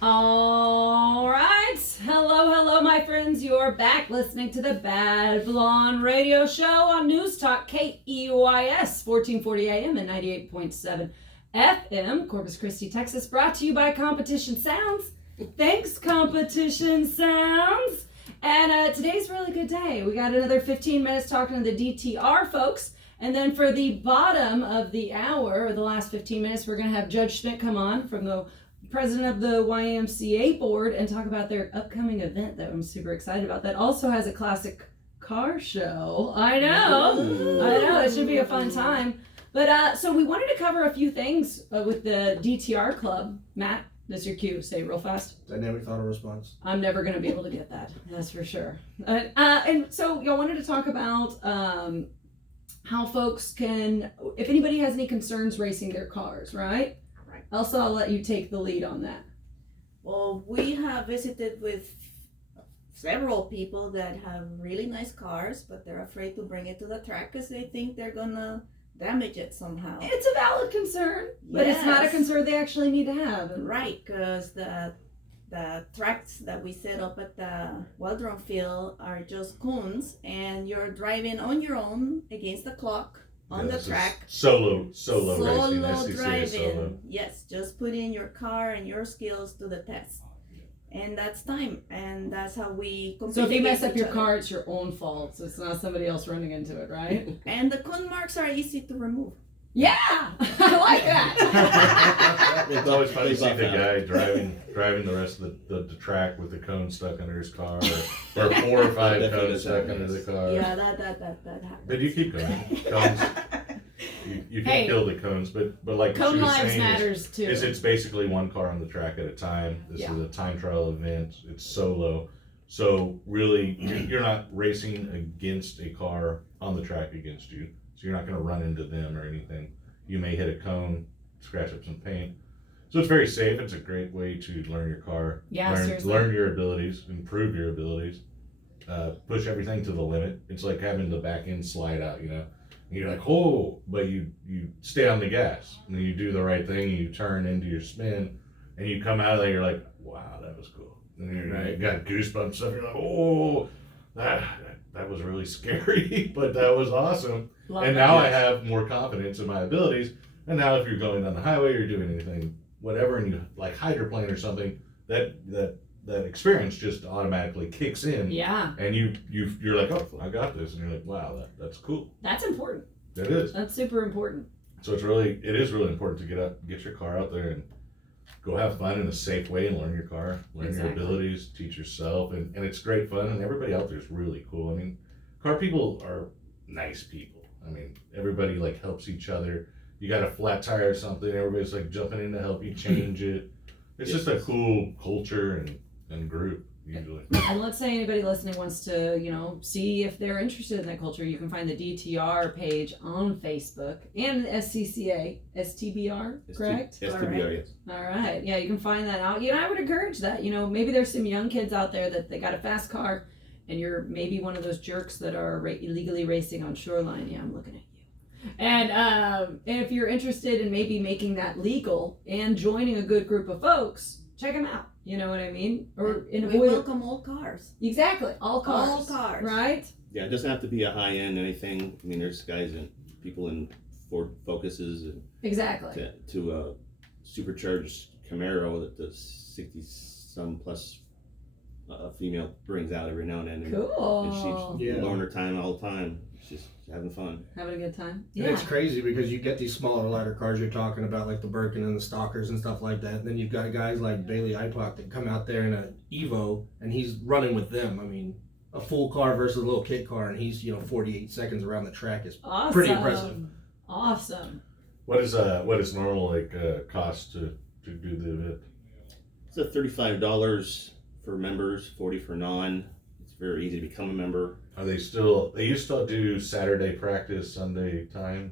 All right. Hello, my friends. You're back listening to the Bad Blonde Radio Show on News Talk KEYS 1440 AM and 98.7 FM, Corpus Christi, Texas. Brought to you by Competition Sounds. Thanks, Competition Sounds. And today's a really good day. We got another 15 minutes talking to the DTR folks. And then for the bottom of the hour, or the last 15 minutes, we're going to have Judge Schmidt come on from the president of the YMCA board and talk about their upcoming event that I'm super excited about. That also has a classic car show. I know. It should be a fun time. But so we wanted to cover a few things with the DTR club. Matt, that's your cue. Say it real fast. Dynamic thought response. I'm never going to be able to get that. That's for sure. And so y'all wanted to talk about how folks can, if anybody has any concerns racing their cars, right? Right. Elsa, I'll let you take the lead on that. Well, we have visited with several people that have really nice cars, but they're afraid to bring it to the track because they think they're gonna damage it somehow. It's a valid concern, but it's not a Yes. concern they actually need to have. Right, because the tracks that we set up at the Weldron field are just cones, and you're driving on your own against the clock on Yeah, the this is track. Solo racing. Solo SCCA driving. solo. Yes, just putting your car and your skills to the test. And that's time, and that's how we compete. So if you mess against up each your other. car, it's your own fault. So it's not somebody else running into it, right? And the cone marks are easy to remove. Yeah, I like that. It's always funny to see Buff the out. guy driving the rest of the track with the cone stuck under his car, or 4 or 5 Definitely cones stuck under the car. Yeah, that happens. But you keep going. Cones. You can Hey. kill the cones, but like Cone she was lives saying, matters too. is it's basically one car on the track at a time. This Yeah. is a time trial event. It's solo. So really, you're not racing against a car on the track against you. So you're not going to run into them or anything. You may hit a cone, scratch up some paint. So it's very safe. It's a great way to learn your car. Yeah, seriously. learn your abilities, improve your abilities, push everything to the limit. It's like having the back end slide out, you know. And you're like, oh, but you stay on the gas and then you do the right thing and you turn into your spin and you come out of there, you're like, wow, that was cool. And you got goosebumps stuff. You're like, oh, that was really scary, but that was awesome. Love And that. now I have more confidence in my abilities. And now if you're going down the highway, you're doing anything, whatever, and you like hydroplane or something, that experience just automatically kicks in. Yeah, And you're like, oh, I got this, and you're like, wow, that's cool. that's important. It is. That's super important. So it is really important to get your car out there and go have fun in a safe way and learn your car, learn Exactly. your abilities, teach yourself, and it's great fun. And everybody out there is really cool. I mean, car people are nice people. I mean, everybody like helps each other. You got a flat tire or something, everybody's like jumping in to help you change it. It's just a cool culture and group usually. And let's say anybody listening wants to, see if they're interested in that culture, you can find the DTR page on Facebook and the SCCA, STBR, correct? STBR, yes. All right. Yeah, you can find that out. I would encourage that. Maybe there's some young kids out there that they got a fast car and you're maybe one of those jerks that are illegally racing on shoreline. Yeah, I'm looking at you. And if you're interested in maybe making that legal and joining a good group of folks, check them out. You know what I mean? Or We avoid welcome all cars. exactly all cars. All cars. Right? Yeah, it doesn't have to be a high end anything. I mean, there's guys and people in Ford Focuses and Exactly. to a supercharged Camaro that the 60-some plus female brings out every now and then. And Cool. she's Yeah. blowing her time all the time. She's having fun. Having a good time. And it's crazy because you get these smaller, lighter cars you're talking about, like the Birkin and the Stalkers and stuff like that. And then you've got guys like Bailey Ipock that come out there in an Evo and he's running with them. I mean, a full car versus a little kit car, and he's 48 seconds around the track is Awesome. pretty impressive. Awesome. What is normal cost to do the event? It's a $35 for members, $40 for non. It's very easy to become a member. Are they used to do Saturday practice, Sunday time?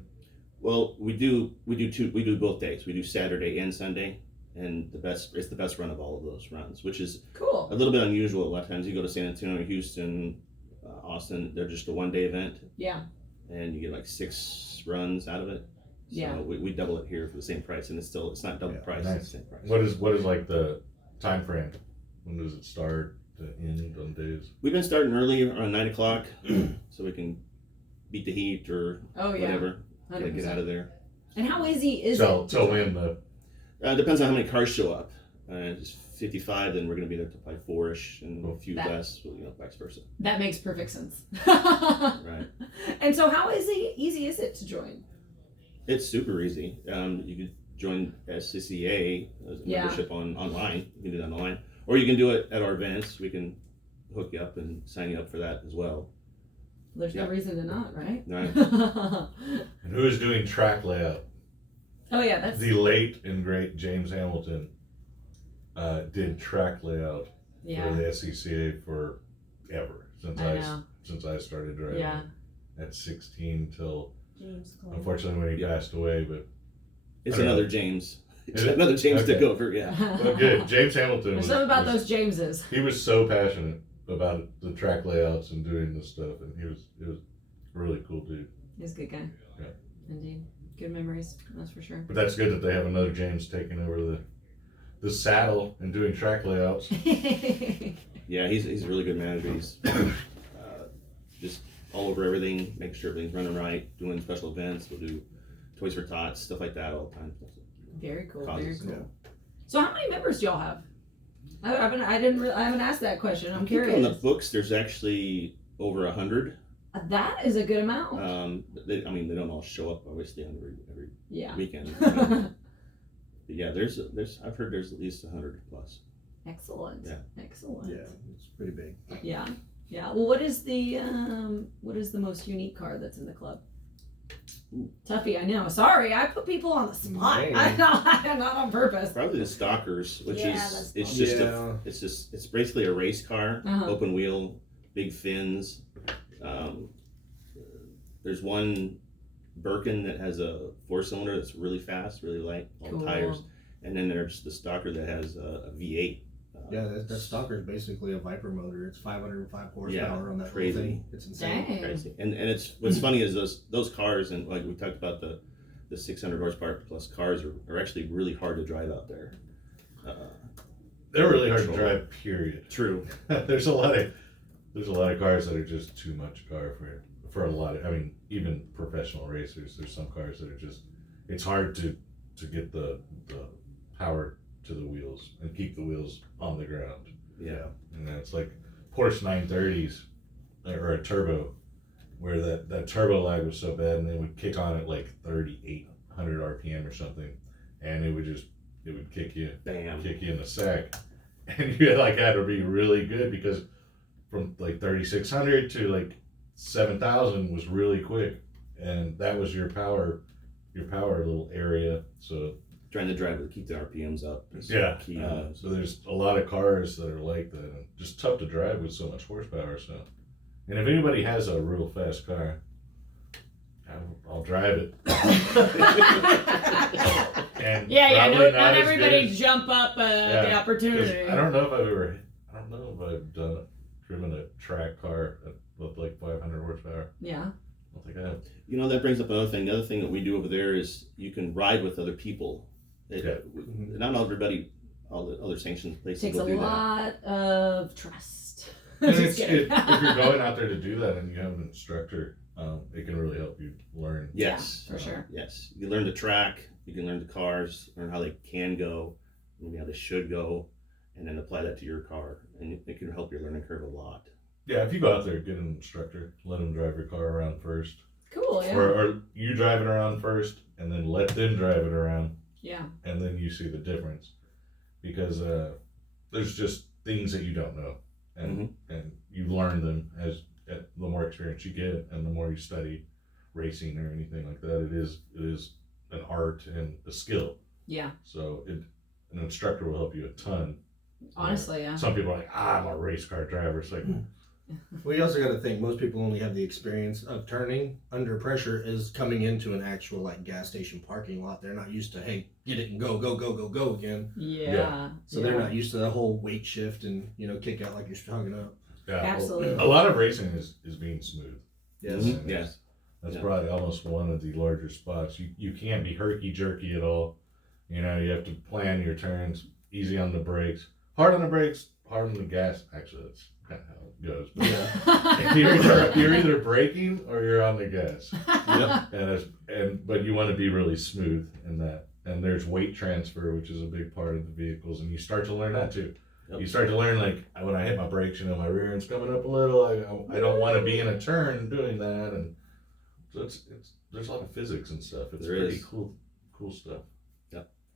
Well, we do both days. We do Saturday and Sunday, and it's the best run of all of those runs, which is a Cool. little bit unusual. A lot of times you go to San Antonio, Houston, Austin, they're just a one-day event, Yeah. and you get like 6 runs out of it. So Yeah. we double it here for the same price, and it's not double Yeah, price. nice. It's the same price. What is like the time frame? When does it start to end on days? We've been starting early around 9 o'clock, so we can beat the heat or Oh yeah. whatever. Gotta 100%. get out of there. And how easy is Till it? till when the Depends on how many cars show up. It's 55, then we're going to be there to probably 4-ish and a few That- less, vice versa. That makes perfect sense. Right. And so, how easy is it to join? It's super easy. You could join SCCA as a Yeah. membership online. You can do that online. Or you can do it at our events. We can hook you up and sign you up for that as well. There's no Yeah. reason to not, right? Right. And who is doing track layout? Oh yeah, that's The late and great James Hamilton did track layout for yeah, the SCCA forever I know. since I started driving Yeah. at 16 till James Cole. unfortunately when he passed away. But It's I don't another know. James. It's Is it? another James Okay. took over, yeah. well, good. James Hamilton There's was, something about was- those Jameses. he was so passionate about the track layouts and doing this stuff, and it was a really cool dude. He's a good guy. Yeah. Indeed. Good memories, that's for sure. But that's good that they have another James taking over the saddle and doing track layouts. Yeah, he's a really good manager. He's just all over everything, making sure everything's running right, doing special events. We'll do Toys for Tots, stuff like that all the time. Very cool. Causes, Very cool. yeah. So, how many members do y'all have? I haven't asked that question. I'm On the curious. books, there's actually over 100. That is a good amount. They don't all show up obviously on every Yeah. weekend. But yeah, there's I've heard there's at least 100 plus. Excellent. Yeah. Excellent. Yeah, it's pretty big. Yeah. Yeah. Well, what is the most unique car that's in the club? Tuffy, I know. Sorry, I put people on the spot. Man. I know, not on purpose. Probably the Stalkers, which Yeah, is that's it's basically a race car, Uh-huh. open wheel, big fins. There's one Birkin that has a 4-cylinder that's really fast, really light, all Cool. tires, and then there's the Stalker that has a V8. Yeah, that Stalker is basically a Viper motor. It's 505 horsepower Yeah, on that crazy. whole thing. It's insane. Dang. Crazy. And it's what's funny is those cars, and like we talked about the 600 horsepower plus cars are actually really hard to drive out there. They're really hard to Control. drive. Period. True. There's a lot of cars that are just too much car for a lot of. I mean, even professional racers. There's some cars that are just. It's hard to get the power to the wheels and keep the wheels on the ground. Yeah. And that's like Porsche 930s or a turbo, where that turbo lag was so bad, and they would kick on at like 3,800 RPM or something, and it would kick you Bam. in the sack, and you had to be really good because from like 3,600 to like 7,000 was really quick, and that was your power little area. So Trying to drive to keep the RPMs up. is yeah, Key. so there's a lot of cars that are like that, and just tough to drive with so much horsepower. So, and if anybody has a real fast car, I'll drive it. And Yeah, probably not as everybody good as- jump up the Yeah, 'cause opportunity. I don't know if I've driven a track car with like 500 horsepower. Yeah. I don't think I have. That brings up another thing. The other thing that we do over there is you can ride with other people. Not everybody, all the other sanctioned places Takes a will do that. lot of trust. And Just kidding. if you're going out there to do that and you have an instructor, it can really help you learn. Yes. For sure. Yes. You can learn the track, you can learn the cars, learn how they can go, maybe how they should go, and then apply that to your car. And it can help your learning curve a lot. Yeah, if you go out there, get an instructor, let them drive your car around first. Cool, yeah. Or you drive it around first, and then let them drive it around, Yeah. and then you see the difference. Because there's just things that you don't know, and you learn them as the more experience you get, and the more you study racing or anything like that. It is an art and a skill. Yeah. So an instructor will help you a ton. Honestly, yeah. Some people are like, I'm a race car driver. It's like, Well, you also got to think most people only have the experience of turning under pressure is coming into an actual like gas station parking lot. They're not used to get it and go again. Yeah. So they're not used to the whole weight shift and kick out like you're talking up. yeah, Absolutely. A lot of racing is being smooth. Yes. Mhm. Yes. That's Yeah. probably almost one of the larger spots. You can't be herky jerky at all. You have to plan your turns, easy on the brakes, hard on the brakes, hard on the gas. Actually, that's kind of how it goes. But you're either braking or you're on the gas. But you want to be really smooth in that. and there's weight transfer, which is a big part of the vehicles, and you start to learn that too. Yep. You start to learn, like, when I hit my brakes, my rear end's coming up a little. I don't want to be in a turn doing that, and so it's there's a lot of physics and stuff. It's There pretty is. cool stuff.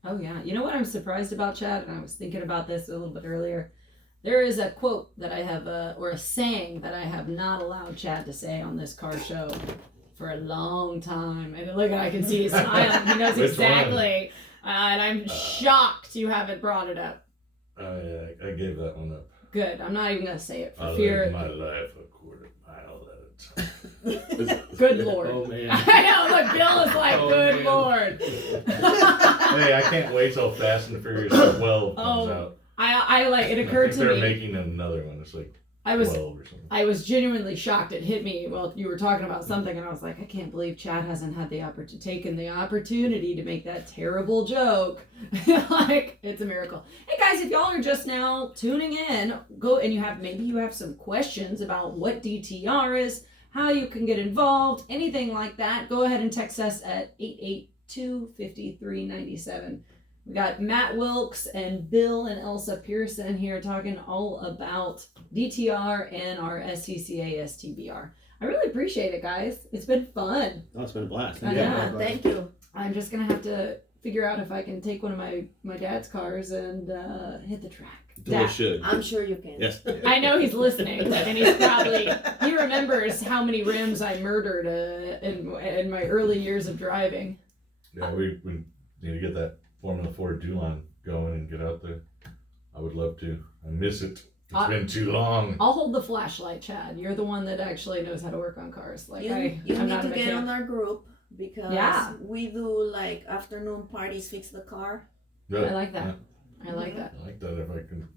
Oh yeah. You know what I'm surprised about, Chad? And I was thinking about this a little bit earlier. There is a quote that I have, or a saying that I have not allowed Chad to say on this car show for a long time. And look, I can see his smile. He knows Which exactly. And I'm shocked you haven't brought it up. I gave that one up. Good. I'm not even gonna say it for I fear. lived my life a quarter mile at a time. Good Lord. Oh man. I know. Look, Bill is like, Oh, good man. Lord. Hey, I can't wait till Fast and Furious 12 comes Oh, out. I like. It I occurred think to they're me. making another one. It's like I was 12 or something. I was genuinely shocked. It hit me while you were talking about something, and I was like, I can't believe Chad hasn't had the taken the opportunity to make that terrible joke. Like, it's a miracle. Hey guys, if y'all are just now tuning in, go and you have some questions about what DTR is, how you can get involved, anything like that. Go ahead and text us at 882-5397. We got Matt Wilkes and Bill and Elsa Pearson here talking all about DTR and our SCCA STBR. I really appreciate it, guys. It's been fun. Oh, it's been a blast. I Yeah. know. Thank you. I'm just gonna have to figure out if I can take one of my dad's cars and hit the track. Totally should. I'm sure you can. Yes. I know he's listening, and he remembers how many rims I murdered in my early years of driving. Yeah, we need to get that Formula 4 Dulon going and get out there. I would love to. I miss it. It's been too long. I'll hold the flashlight, Chad. You're the one that actually knows how to work on cars. Like You I'm need not a to get mechanic. on our group because Yeah. we do like afternoon parties, fix the car. Good. I like that. Yeah, I like that. I like that if I can.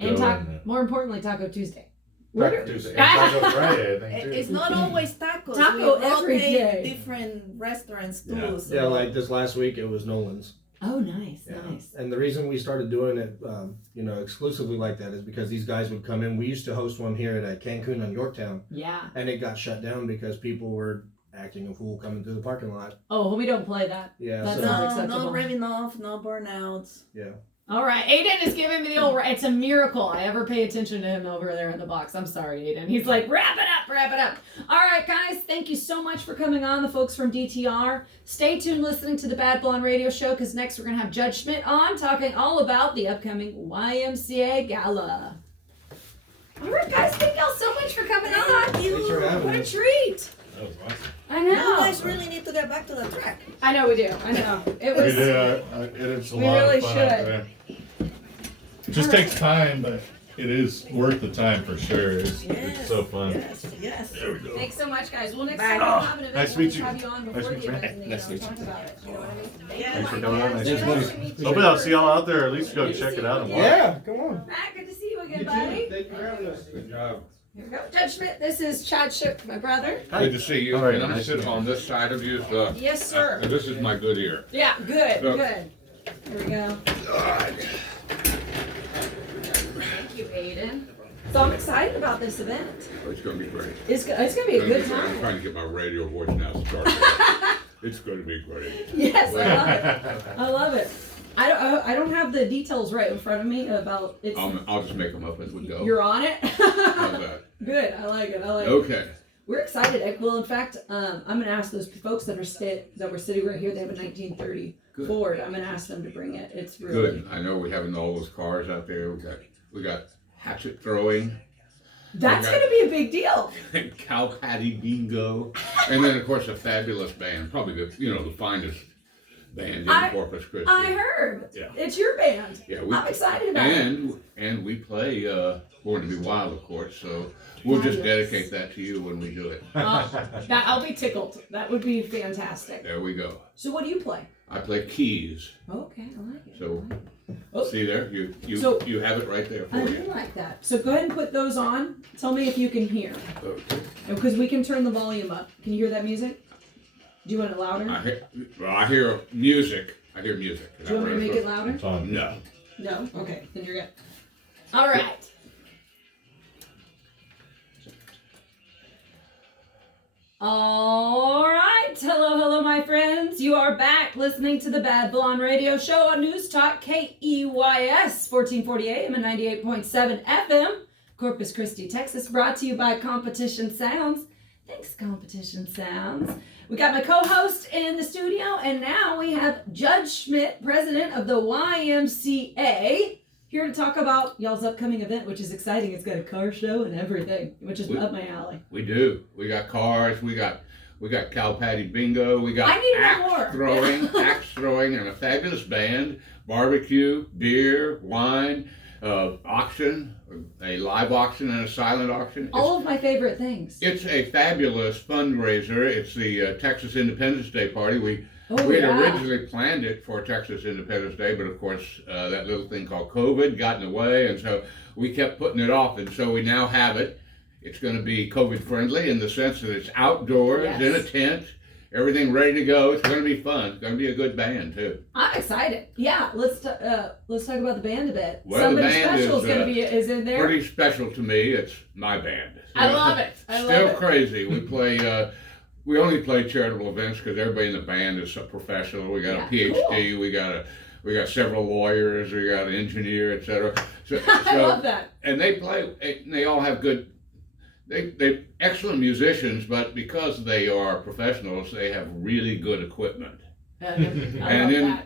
And go more importantly, Taco Tuesday. Taco Tuesday and Taco Friday, I think, too. It's not always tacos. Taco we every rotate day. different restaurants too. Yeah. So. Yeah, like this last week it was Nolan's. Oh, nice, Yeah. nice. And the reason we started doing it, exclusively like that is because these guys would come in. We used to host one here at Cancun on Yorktown, Yeah. and it got shut down because people were acting a fool coming through the parking lot. Oh, we don't play that. Yeah, That's so, not No, acceptable. no revving off, no burnouts. yeah. All right, Aiden is giving me the old. It's a miracle I ever pay attention to him over there in the box. I'm sorry, Aiden. He's like, wrap it up, wrap it up. All right, guys, thank you so much for coming on, the folks from DTR. Stay tuned listening to the Bad Blonde Radio Show, because next we're going to have Judge Schmidt on talking all about the upcoming YMCA Gala. All right, guys, thank y'all so much for coming on. Thanks for having What a us. treat. That was awesome. I You know. guys really need to get back to the track. I know we do. I know. It was. It's a We lot really of fun should. out there. It just takes time, but it is worth the time for sure. It's so fun. Yes. There we go. Thanks so much, guys. Well, next Bye. time we'll have an event. Nice to we'll meet you. have you on before Nice to the meet you. event and Nice to meet talk about it. You know what I mean? Thanks for coming on. Nice to Nice meet to meet you. Hopefully I'll see y'all out there. At least go check it out and watch. Yeah, come on. Matt, good to see you again, buddy. Thank you for having us. Good job. Here we go. Judge Schmidt, this is Chad Shook, my brother. Good to see you. All right, And I'm nice to sitting on this side of you, so Yes, sir. this is my good ear. Yeah, good, Look. good. Here we go. Thank you, Aiden. So I'm excited about this event. It's going to be great. It's going to be a good I'm time. trying to get my radio voice now started. It's going to be great. Yes, I love it. I love it. I don't have the details right in front of me about it's. I'll just make them up as we go. You're on it. How's that? Good. I like it. I like it. Okay. We're excited. Well, in fact, I'm going to ask those folks that were sitting right here. They have a 1930 Good. Ford. I'm going to ask them to bring it. It's really Good. I know we're having all those cars out there. We got hatchet throwing, That's Okay. going to be a big deal. and cow patty bingo, and then of course a fabulous band, probably the finest band in Corpus Christi. I heard. Yeah. It's your band. Yeah, I'm excited about it. and we play Born to Be Wild, of course. So we'll just Yes. dedicate that to you when we do it. I'll be tickled. That would be fantastic. There we go. So what do you play? I play keys. Okay, I like it. So Oh. see there, you So- you have it right there for I do you. like that. So go ahead and put those on. Tell me if you can hear. Okay. Because we can turn the volume up. Can you hear that music? Do you want it louder? I hear music. I hear music. Do you want me to make it louder? It's on. No. No? Okay, then you're good. All right. All right. Hello, my friends. You are back listening to the Bad Blonde Radio Show on News Talk KEYS 1440 AM and 98.7 FM, Corpus Christi, Texas. Brought to you by Competition Sounds. Thanks, Competition Sounds. We got my co-host in the studio, and now we have Judge Schmidt, president of the YMCA, here to talk about y'all's upcoming event, which is exciting. It's got a car show and everything, which is up my alley. We do. We got cars. We got cow patty bingo. We got I need one more. axe throwing, and a fabulous band. Barbecue, beer, wine, auction, a live auction and a silent auction. All of my favorite things. It's a fabulous fundraiser. It's the Texas Independence Day party. We had originally planned it for Texas Independence Day, but of course that little thing called COVID got in the way, and so we kept putting it off, and so we now have it. It's going to be COVID friendly in the sense that it's outdoors, in a tent, everything ready to go. It's going to be fun. It's going to be a good band too. I'm excited. Yeah, let's talk about the band a bit. Well, Somebody the band special is in there. Pretty special to me. It's my band. I love it. Still crazy. We play. We only play charitable events because everybody in the band is a professional. We got a PhD. Cool. We got several lawyers. We got an engineer, etc. So, I love that. And they play. And they all have good. They're excellent musicians, but because they are professionals, they have really good equipment. And then,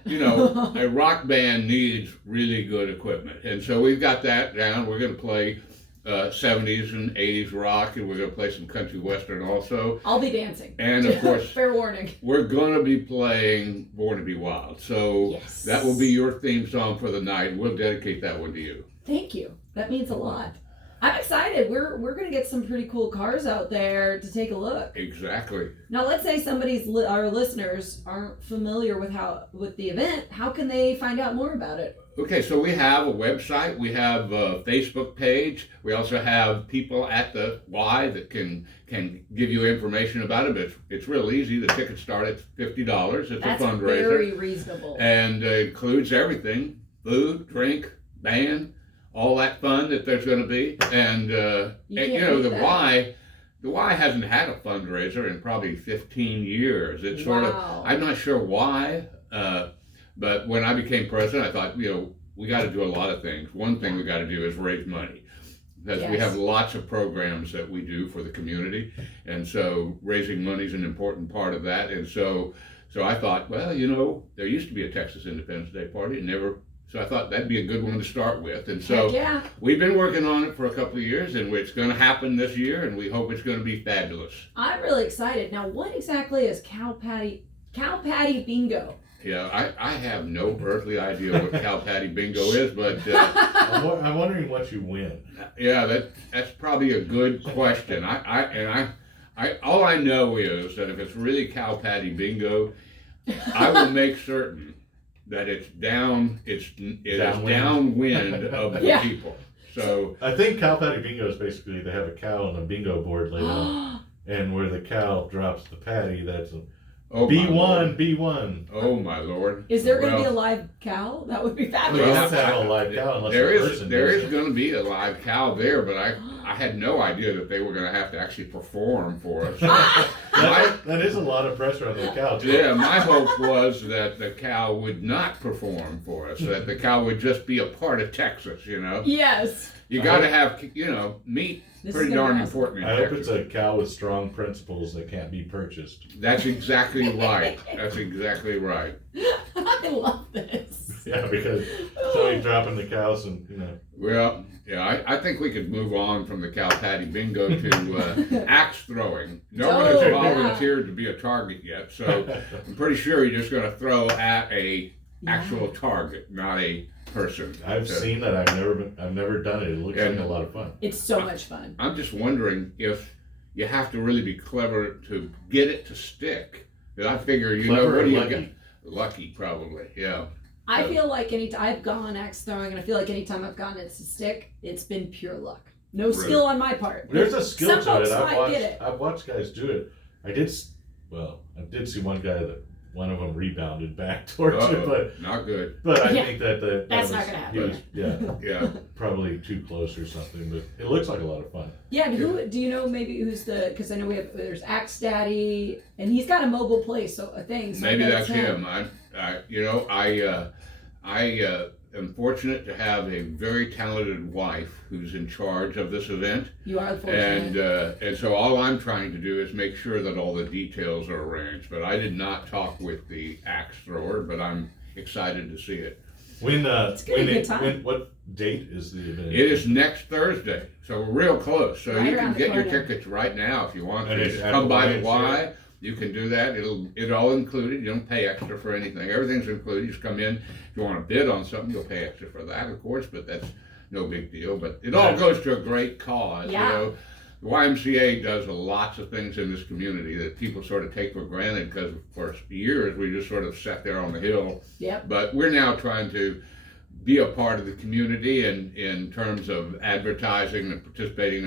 a rock band needs really good equipment. And so we've got that down. We're going to play 70s and 80s rock, and we're going to play some country western also. I'll be dancing. And of course, fair warning, we're going to be playing Born to Be Wild. So that will be your theme song for the night. We'll dedicate that one to you. Thank you. That means a lot. I'm excited. We're going to get some pretty cool cars out there to take a look. Exactly. Now, let's say our listeners aren't familiar with the event. How can they find out more about it? Okay, so we have a website. We have a Facebook page. We also have people at the Y that can give you information about it. But it's real easy. The tickets start at $50. It's That's a fundraiser. Very reasonable. And includes everything: food, drink, band, all that fun that there's going to be. And the Y hasn't had a fundraiser in probably 15 years. It's sort of, I'm not sure why, but when I became president, I thought, we got to do a lot of things. One thing we got to do is raise money. Because we have lots of programs that we do for the community. And so raising money is an important part of that. And so I thought, well, there used to be a Texas Independence Day party and never. So I thought that'd be a good one to start with. And so we've been working on it for a couple of years, and it's going to happen this year, and we hope it's going to be fabulous. I'm really excited. Now, what exactly is cow patty bingo? Yeah, I have no earthly idea what cow patty bingo is, but I'm wondering what you win. Yeah, that's probably a good question. I all I know is that if it's really cow patty bingo, I will make certain that it's downwind of the people. So I think cow patty bingo is basically they have a cow on a bingo board laid out, and where the cow drops the patty, that's a B1. Oh my Lord! Is there going to be a live cow? That would be fabulous. We have to have a live cow unless there is going to be a live cow there, but I had no idea that they were going to have to actually perform for us. That is a lot of pressure on the cow too. Yeah, my hope was that the cow would not perform for us, that the cow would just be a part of Texas, Yes. You got to have, meat. Pretty darn important. I hope it's a cow with strong principles that can't be purchased. That's exactly right. I love this. Yeah, because somebody dropping the cows and Well, yeah, I think we could move on from the cow patty bingo to axe throwing. No one has volunteered to be a target yet, so I'm pretty sure you're just going to throw at a actual target, not a person. I've seen that. I've never done it. It looks like a lot of fun. It's so much fun. I'm just wondering if you have to really be clever to get it to stick. I figure lucky probably. Yeah. I feel like I've gone axe throwing, and I feel like anytime I've gotten it to stick, it's been pure luck. No skill on my part. There's a skill Some to folks it. Get it. I've watched guys do it. I did see one guy that one of them rebounded back towards you, but not good. I Yeah. think that That's was, not gonna he was, Yeah. probably too close or something. But it looks like a lot of fun. Yeah, and who do you know? Maybe who's the? Because I know there's Axe Daddy, and he's got a mobile place, so a thing. So Maybe that's him. I am fortunate to have a very talented wife who's in charge of this event, You are fortunate. and so all I'm trying to do is make sure that all the details are arranged. But I did not talk with the axe thrower, but I'm excited to see it. When It's gonna be a good time. what date is the event? It is next Thursday, so we're real close. So Right you around can the get your corner. tickets right now if you want And to. it's Just at come the by the YMCA? Y. You can do that. It's all included. You don't pay extra for anything. Everything's included. You just come in. If you want to bid on something, you'll pay extra for that, of course. But that's no big deal. But it all goes to a great cause. Yeah. You know, the YMCA does lots of things in this community that people sort of take for granted because for years we just sort of sat there on the hill. Yep. But we're now trying to be a part of the community in terms of advertising and participating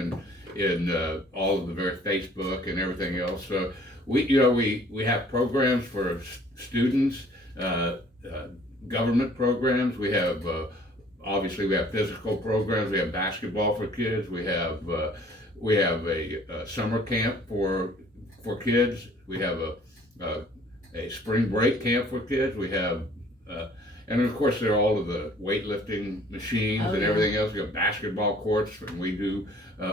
in all of the very Facebook and everything else. So we have programs for students, government programs. We have obviously we have physical programs. We have basketball for kids. We have a summer camp for kids. We have a spring break camp for kids. We have and of course, there are all of the weightlifting machines and everything else. We have basketball courts, and we do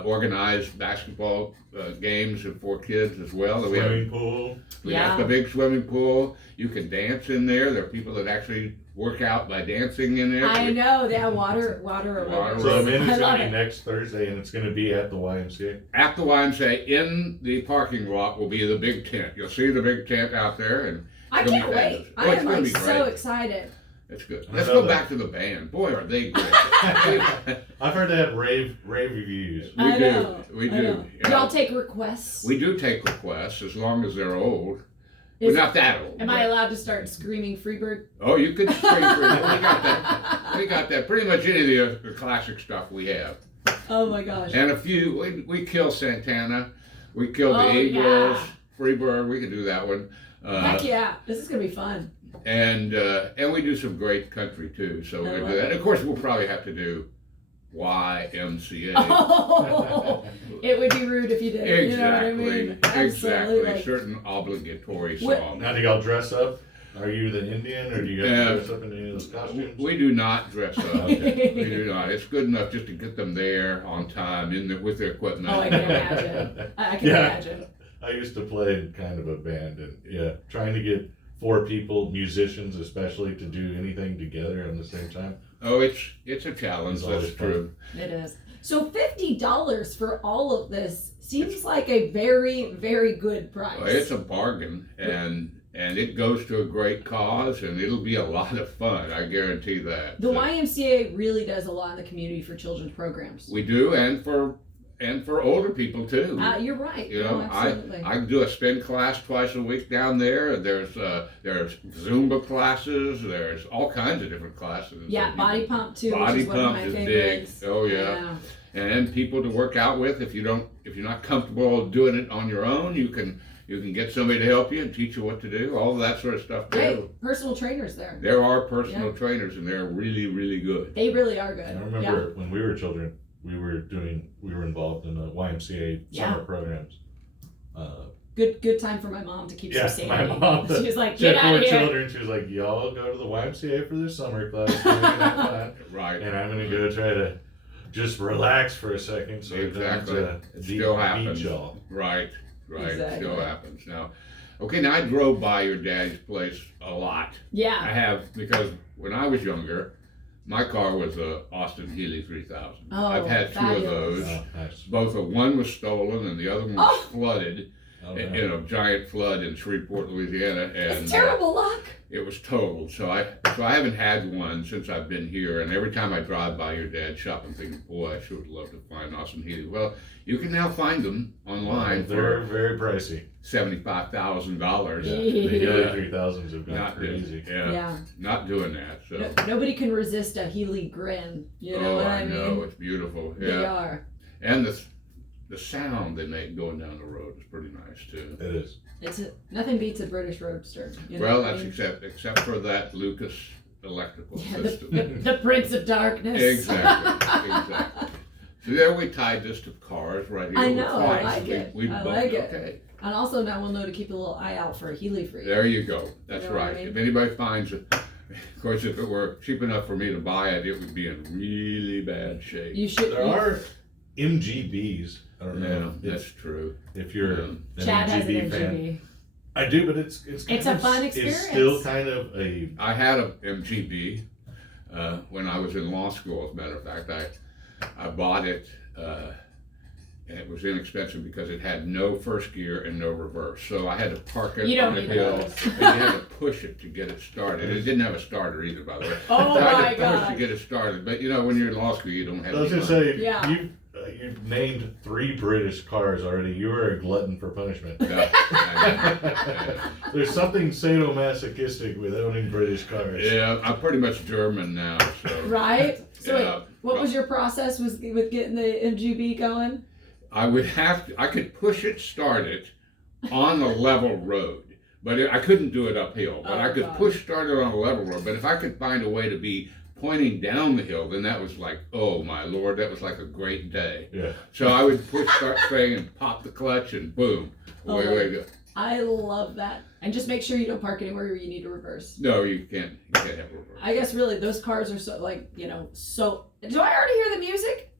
organized basketball games for kids as well. Swimming pool. We have the big swimming pool. You can dance in there. There are people that actually work out by dancing in there. I know. They have water. So the event I is love going to it. be next Thursday, and it's going to be at the YMCA. At the YMCA, in the parking lot will be the big tent. You'll see the big tent out there, and I it'll be can't wait. fabulous. I It's am gonna like be so great. excited. It's good. I Let's know go that. back to the band. Boy, are they great. I've heard they have rave reviews. We I do. know. We I do. know. Yeah. Y'all take requests. We do take requests as long as they're old. We're Is- not that old. Am I but- allowed to start screaming Freebird? Oh, you could scream for it. We got that. We got that. Pretty much any of the classic stuff we have. Oh my gosh. And a few, we kill Santana. We kill the Oh, Eagles. yeah. Freebird, we can do that one. Heck yeah. This is going to be fun. And we do some great country too. So we're I going to love do that. it. And of course, we'll probably have to do YMCA. Oh, it would be rude if you did. Exactly. You know what I mean? Exactly. Absolutely. Certain obligatory What- songs. Now, do y'all dress up? Are you the Indian, or do you Yeah. guys dress up in any of those costumes? We do not dress up. Okay. We do not. It's good enough just to get them there on time with their equipment. Oh, I can imagine. I can Yeah. imagine. I used to play in kind of a band, and trying to get 4 people, musicians especially, to do anything together at the same time. Oh, it's a challenge. It's always That's fun. true. It is. So $50 for all of this seems like a very, very good price. Well, it's a bargain, and it goes to a great cause, and it'll be a lot of fun. I guarantee that. The So YMCA really does a lot in the community for children's programs. we do, and for older people too. You're right. You know, No, absolutely. I do a spin class twice a week down there. There's Zumba classes. There's all kinds of different classes. Yeah, that body you can- pump too, Body which is one of pump my is favorites. big. Oh yeah. And people to work out with. If you're not comfortable doing it on your own, you can get somebody to help you and teach you what to do. All of that sort of stuff too. Great. Personal trainers there. There are personal trainers, and they're really, really good. They really are good. I remember when we were children, we were involved in the YMCA summer programs. Good time for my mom to keep Yeah, some my sanity. mom. She was like, She had get out 4 of here. children. She was like, "Y'all go to the YMCA for their summer class, we're gonna have fun, Right. and I'm gonna go try to just relax for a second." So Exactly. I It still happens. y'all. Right. It Exactly. still happens. Now, I drove by your daddy's place a lot. I Yeah. have, because when I was younger, my car was a Austin Healey 3000. Oh, I've had 2 of fabulous. those. Oh, nice. One was stolen and the other one was Oh. flooded Oh, in no. a giant flood in Shreveport, Louisiana, and It's terrible luck. it was totaled. So I haven't had one since I've been here. And every time I drive by your dad's shop, I'm thinking, boy, I sure would love to find Austin Healey. Well, you can now find them online They're for very pricey. $75,000. Yeah, the Healey Yeah. 3000s have gone Not doing, crazy. Yeah. not doing that. So. Nobody can resist a Healy grin. You know Oh, what I know mean? it's beautiful. They Yeah, are. and the sound they make going down the road is pretty nice too. It is. Nothing beats a British roadster. You know Well, what I that's mean? except for that Lucas electrical Yeah, system. the Prince of Darkness. Exactly. So there we tied this to cars right here. I with know, I flights. like it. I both- like it. Okay. And also now we'll know to keep a little eye out for a Healy free. There you go. That's You know what I right. mean? If anybody finds it, of course, if it were cheap enough for me to buy it, it would be in really bad shape. You should. There are MGBs. I don't Yeah, know that's true. if you're Yeah. an Chad has an MGB fan. MGB. I do, but it's kind a of- fun experience. It's still kind of a I had a MGB when I was in law school. As a matter of fact, I bought it, and it was inexpensive because it had no first gear and no reverse. So I had to park it You don't on a need hill, those. and you had to push it to get it started. It didn't have a starter either, by the way. Oh So I my had to push God. to get it started. But you know, when you're in law school, you don't have. I was any gonna money. say, Yeah. you've named 3 British cars already. You are a glutton for punishment. Yeah, I There's something sadomasochistic with owning British cars. know. Yeah, I'm pretty much German now. So Right? So Yeah. wait, what was your process with getting the MGB going? I would have to. I could push it, start it on a level road, but I couldn't do it uphill. But I Oh, could God. push, start it on a level road. But if I could find a way to be pointing down the hill, then that was like, oh my lord, that was like a great day. Yeah. So I would push, start thing, and pop the clutch, and boom, away Oh, we go. I love that. And just make sure you don't park anywhere where you need to reverse. No, you can't. You can't have reverse. I guess really those cars are so like, so. Do I already hear the music?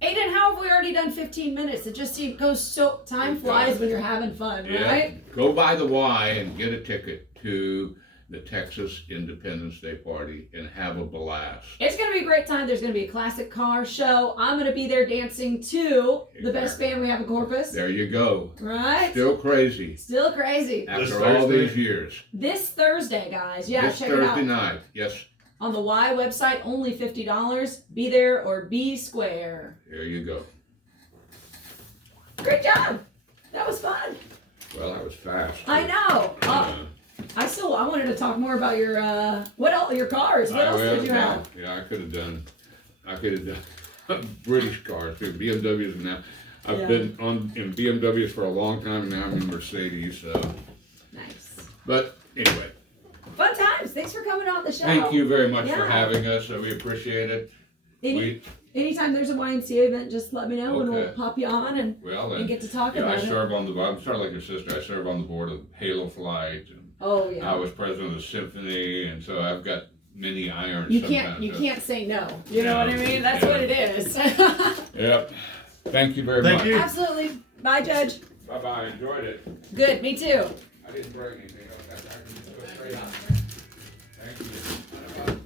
Aiden, how have we already done 15 minutes? It just goes so, time flies when you're having fun, Yeah. right? Go by the Y and get a ticket to the Texas Independence Day party and have a blast. It's going to be a great time. There's going to be a classic car show. I'm going to be there dancing to the best band we have in Corpus, There you go. right? Still crazy Still crazy. after This all Thursday? these years. This Thursday, guys. Yeah, this check Thursday it out. night. Yes, On the Y website, only $50. Be there or be square. there you go. Great job. That was fun. Well, that was fast. I know. I wanted to talk more about your what else? Your cars. What else did you have? Yeah, I could have done British cars too, BMWs now. I've Yeah. been in BMWs for a long time, and now I'm in Mercedes. So, Nice. but anyway, Fun times. Thanks for coming on the show. thank you very much for Yeah. having us. We appreciate it. Anytime there's a YMCA event, just let me know and we'll Okay. pop you on and Well, get to talk yeah, I about it. serve on the. I'm sort of like your sister. I serve on the board of Halo Flight. And Oh yeah. I was president of the symphony, and so I've got many irons. You sometimes. can't say no. You know what I mean? That's Yeah. what it is. Yep. Thank you very Thank much. you. Absolutely. Bye, Judge. Bye bye. Enjoyed it. Good. Me too. I didn't bring anything. I can just go straight on. Thank you.